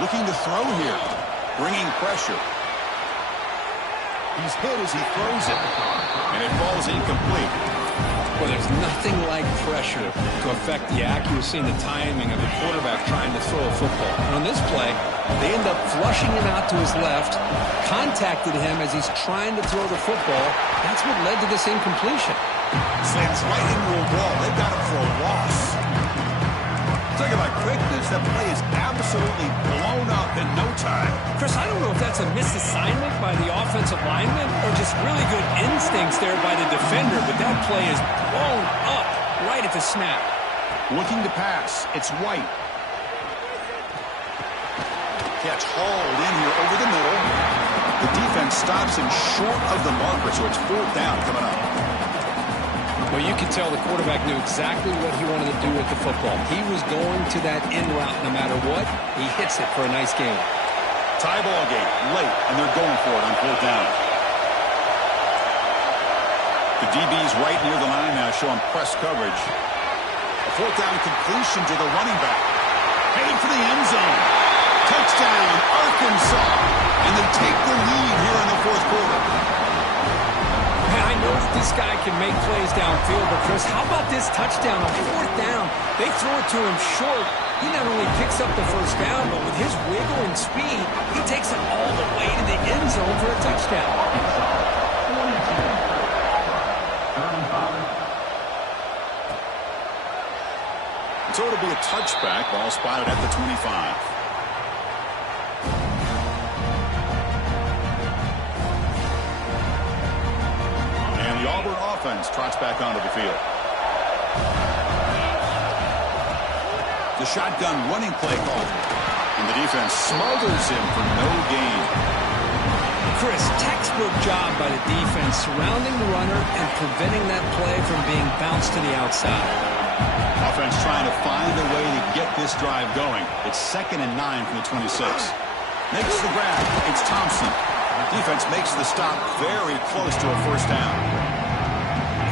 Looking to throw here. Bringing pressure. He's hit as he throws it. And it falls incomplete. Well, there's nothing like pressure to affect the accuracy and the timing of the quarterback trying to throw a football. And on this play, they end up flushing him out to his left, contacted him as he's trying to throw the football. That's what led to this incompletion. Slams right into a wall. They've got him for a loss. Talking about quickness, that play is absolutely blown up in no time. Chris, I don't know if that's a misassignment by the offensive lineman or just really good instincts there by the defender, but that play is blown up right at the snap. Looking to pass. It's White. Catch hauled in here over the middle. The defense stops him short of the marker, so it's fourth down coming up. Well, you can tell the quarterback knew exactly what he wanted to do with the football. He was going to that in route no matter what. He hits it for a nice gain. Tie ball game, late, and they're going for it on fourth down. The DB's right near the line now showing press coverage. A fourth down completion to the running back. Heading for the end zone. Touchdown, Arkansas. And they take the lead here in the fourth quarter. I know this guy can make plays downfield, but Chris, how about this touchdown on fourth down? They throw it to him short. He not only picks up the first down, but with his wiggle and speed, he takes it all the way to the end zone for a touchdown. So it'll be a touchback. Ball spotted at the 25. And the Auburn offense trots back onto the field. The shotgun running play call. And the defense smothers him for no gain. Chris, textbook job by the defense surrounding the runner and preventing that play from being bounced to the outside. Offense trying to find a way to get this drive going. It's 2nd and 9 from the 26. Makes the grab. It's Thompson. Defense makes the stop very close to a first down.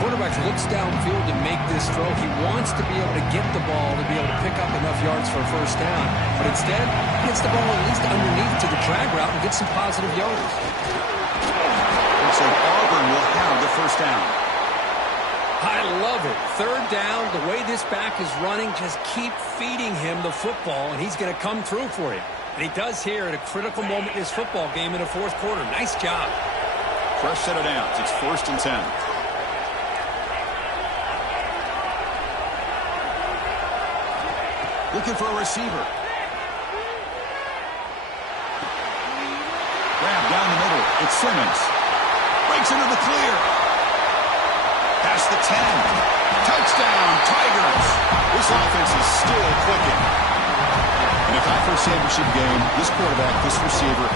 Quarterback looks downfield to make this throw. He wants to be able to get the ball to be able to pick up enough yards for a first down. But instead, he gets the ball at least underneath to the drag route and gets some positive yards. Looks like Auburn will have the first down. I love it. 3rd down, the way this back is running, just keep feeding him the football, and he's going to come through for you. And he does here at a critical moment in this football game in the 4th quarter. Nice job. Fresh set of downs. It's 1st and 10. Looking for a receiver. Grab down the middle. It's Simmons. Breaks into the clear. Past the 10. Touchdown, Tigers. This offense is still clicking. In a conference championship game, this quarterback, this receiver,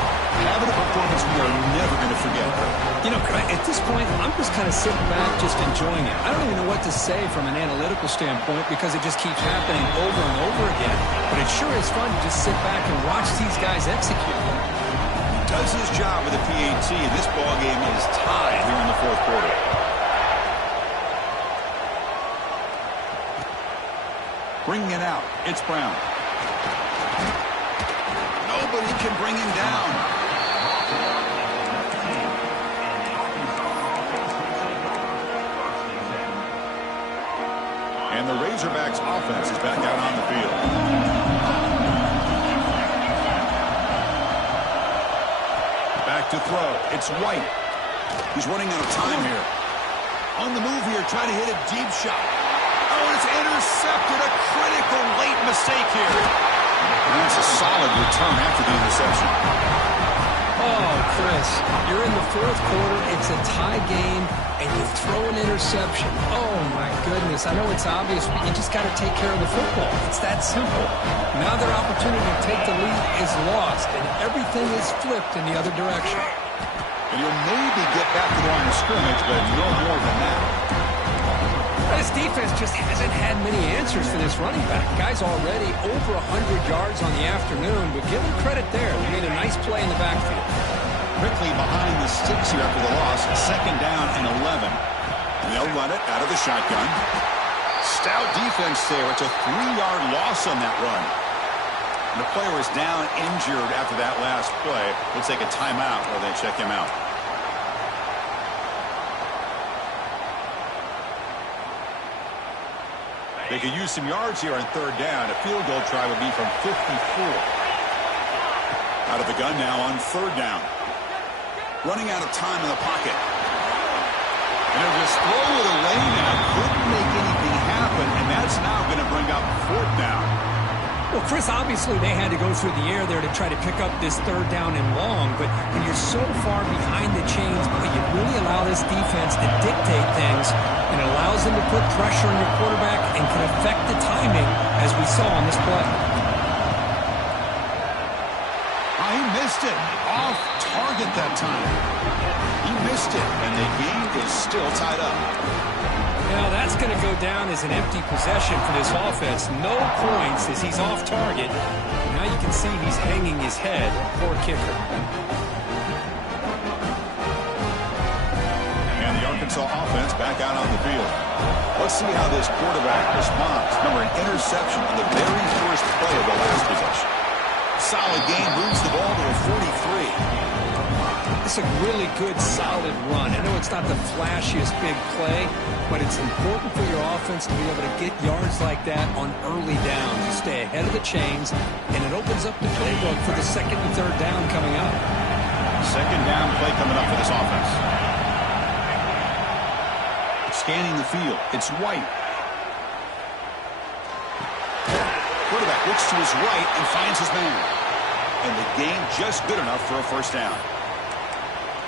having a performance we are never going to forget. You know, at this point, I'm just kind of sitting back, just enjoying it. I don't even know what to say from an analytical standpoint because it just keeps happening over and over again. But it sure is fun to just sit back and watch these guys execute. He does his job with a PAT, and this ballgame is tied here in the 4th quarter. Bringing it out, it's Brown. Nobody can bring him down. And the Razorbacks offense is back out on the field. Back to throw. It's White. He's running out of time here. On the move here, trying to hit a deep shot. Oh, it's intercepted. A critical late mistake here. And that's a solid return after the interception. Oh, Chris, you're in the 4th quarter. It's a tie game, and you throw an interception. Oh, my goodness. I know it's obvious, but you just got to take care of the football. It's that simple. Now their opportunity to take the lead is lost, and everything is flipped in the other direction. And you'll maybe get back to the line of scrimmage, but no more than that. This defense just hasn't had many answers for this running back. Guy's already over 100 yards on the afternoon, but give him credit there. They made a nice play in the backfield. Quickly behind the sticks here after the loss. 2nd down and 11. And they'll run it out of the shotgun. Stout defense there. It's a 3-yard loss on that run. And the player is down injured after that last play. We'll take a timeout while they check him out. They could use some yards here on 3rd down. A field goal try would be from 54. Out of the gun now on 3rd down. Running out of time in the pocket. And they'll just throw it away now. Couldn't make anything happen, and that's now going to bring up 4th down. Well, Chris, obviously they had to go through the air there to try to pick up this 3rd down and long, but when you're so far behind the chains, you really allow this defense to dictate things, and it allows them to put pressure on your quarterback and can affect the timing, as we saw on this play. Oh, he missed it. Off target that time. He missed it, and the game is still tied up. Now that's going to go down as an empty possession for this offense. No points as he's off target. Now you can see he's hanging his head. Poor kicker. And the Arkansas offense back out on the field. Let's see how this quarterback responds. Remember, an interception on the very first play of the last possession. Solid game, moves the ball to a 43. It's a really good, solid run. I know it's not the flashiest big play, but it's important for your offense to be able to get yards like that on early downs. You stay ahead of the chains, and it opens up the playbook for the 2nd and 3rd down coming up. 2nd down play coming up for this offense. Scanning the field. It's White. quarterback looks to his right and finds his man. And the gain just good enough for a first down.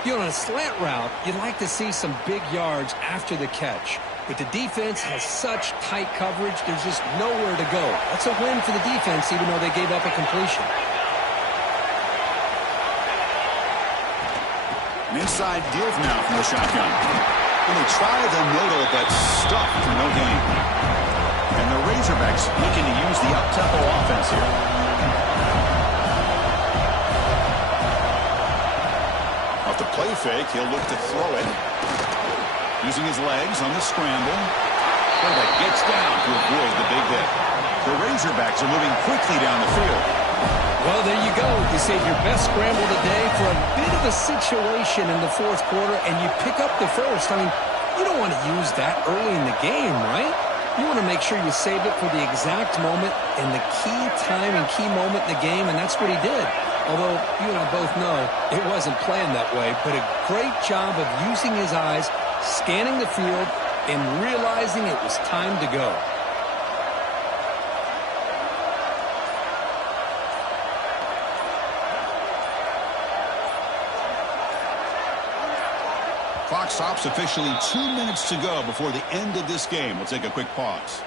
You know, on a slant route, you'd like to see some big yards after the catch. But the defense has such tight coverage, there's just nowhere to go. That's a win for the defense, even though they gave up a completion. An inside give now from the shotgun. And they try the middle, but stuffed for no gain. And the Razorbacks looking to use the up-tempo offense here. Off the play fake, he'll look to throw it. Using his legs on the scramble. Quarterback gets down to avoid the big hit. The Razorbacks are moving quickly down the field. Well, there you go. You save your best scramble today for a bit of a situation in the fourth quarter, and you pick up the first. I mean, you don't want to use that early in the game, right? You want to make sure you save it for the exact moment and the key time and key moment in the game, and that's what he did. Although you and I both know it wasn't planned that way, but a great job of using his eyes, scanning the field, and realizing it was time to go. Clock stops officially 2 minutes to go before the end of this game. We'll take a quick pause.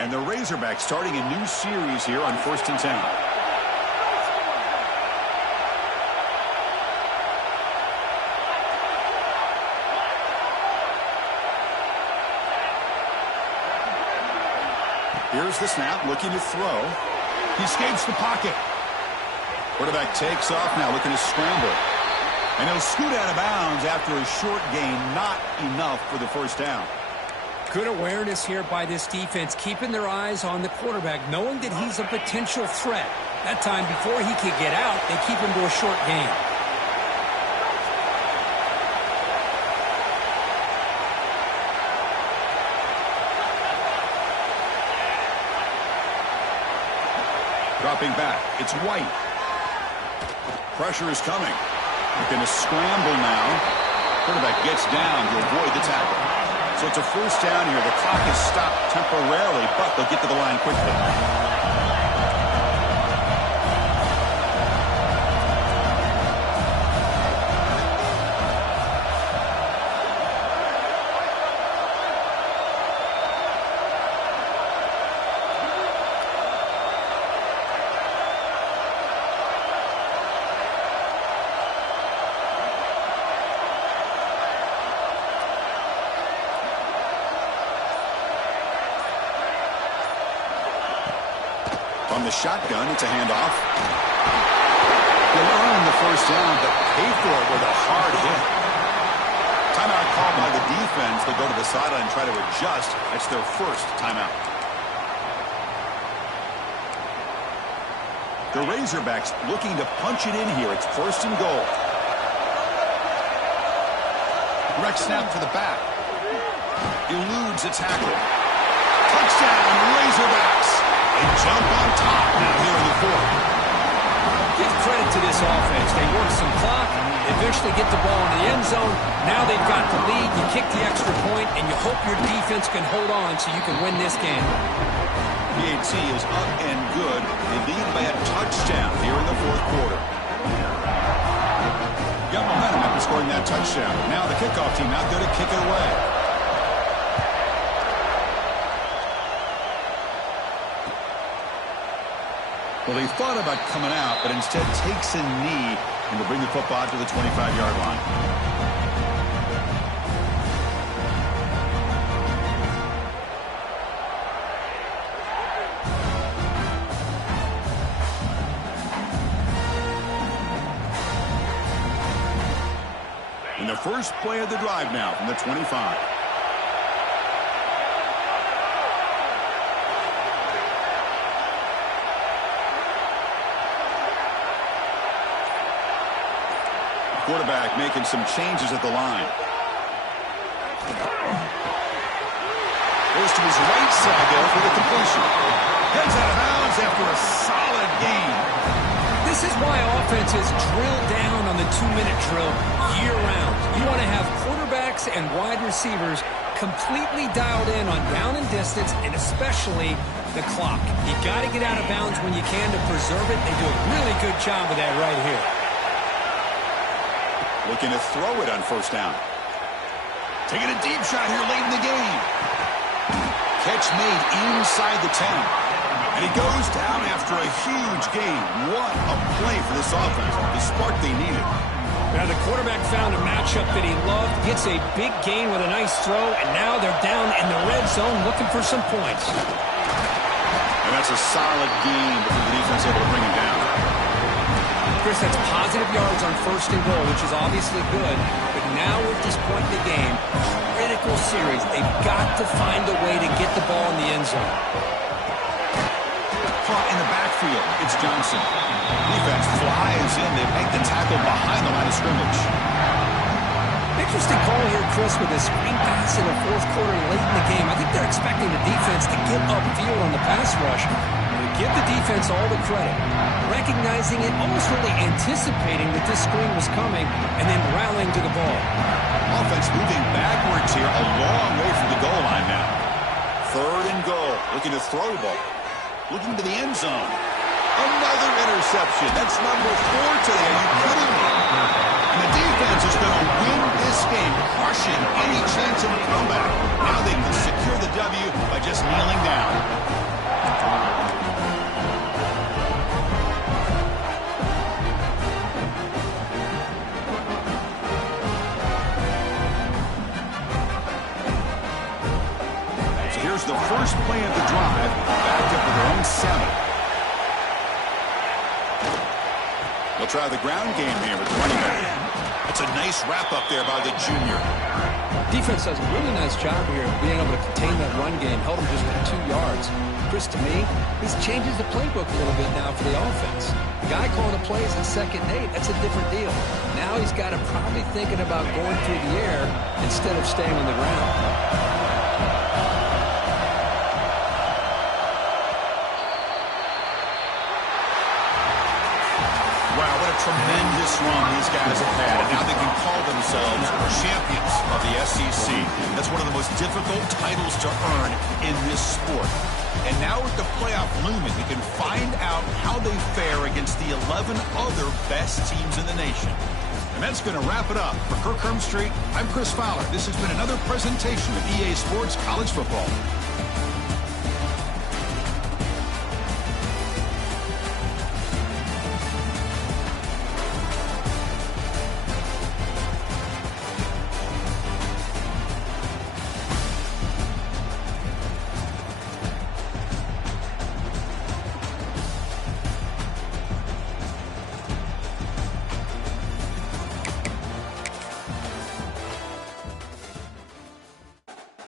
And the Razorbacks starting a new series here on 1st and 10. Here's the snap, looking to throw. He escapes the pocket. Quarterback takes off now, looking to scramble. And he'll scoot out of bounds after a short gain, not enough for the first down. Good awareness here by this defense, keeping their eyes on the quarterback, knowing that he's a potential threat. That time, before he could get out, they keep him to a short gain. Dropping back, it's White. Pressure is coming. They're going to scramble now. Quarterback gets down to avoid the tackle. So it's a first down here. The clock is stopped temporarily, but they'll get to the line quickly. From the shotgun, it's a handoff. He'll earn the first down, but pay for it with a hard hit. Timeout called by the defense. They'll go to the sideline and try to adjust. That's their first timeout. The Razorbacks looking to punch it in here. It's 1st and goal. Direct snap to the back. Eludes a tackle. Touchdown, Razorbacks. They jump on top now here in the fourth. Give credit to this offense. They work some clock, eventually get the ball in the end zone. Now they've got the lead. You kick the extra point, and you hope your defense can hold on so you can win this game. PAT is up and good. They lead by a touchdown here in the fourth quarter. Got momentum after scoring that touchdown. Now the kickoff team out there to kick it away. Well, they thought about coming out, but instead takes a knee and will bring the football to the 25-yard line. And the first play of the drive now from the 25. Quarterback making some changes at the line. Goes to his right side there for the completion. Heads out of bounds after a solid gain. This is why offenses drill down on the 2-minute drill year-round. You want to have quarterbacks and wide receivers completely dialed in on down and distance, and especially the clock. You got to get out of bounds when you can to preserve it. They do a really good job of that right here. Looking to throw it on first down. Taking a deep shot here late in the game. Catch made inside the 10. And he goes down after a huge gain. What a play for this offense. The spark they needed. Now the quarterback found a matchup that he loved, gets a big gain with a nice throw, and now they're down in the red zone looking for some points. And that's a solid gain because the defense able to bring him down. Chris, that's positive yards on first and goal, which is obviously good. But now at this point in the game, critical series. They've got to find a way to get the ball in the end zone. Caught in the backfield. It's Johnson. Defense flies in. They make the tackle behind the line of scrimmage. Interesting call here, Chris, with a screen pass in the fourth quarter late in the game. I think they're expecting the defense to get upfield on the pass rush. Give the defense all the credit, recognizing it, almost really anticipating that this screen was coming, and then rallying to the ball. Offense moving backwards here, a long way from the goal line now. Third and goal, looking to throw the ball. Looking to the end zone. Another interception. That's number 4 today. Are you kidding me? And the defense is going to win this game, crushing any chance of a comeback. Now they can secure the W by just kneeling down. So here's the first play of the drive, backed up with their own 7. They'll try the ground game here with the running back. That's a nice wrap-up there by the junior. Defense does a really nice job here of being able to contain that run game, held them just for 2 yards. Chris, to me, this changes the playbook a little bit now for the offense. The guy calling the plays in 2nd and 8, that's a different deal. Now he's got to probably thinking about going through the air instead of staying on the ground. Tremendous run these guys have had, and now they can call themselves champions of the SEC. That's one of the most difficult titles to earn in this sport. And now with the playoff looming, we can find out how they fare against the 11 other best teams in the nation. And that's going to wrap it up. For Kirk Hermstreet, I'm Chris Fowler. This has been another presentation of EA Sports College Football.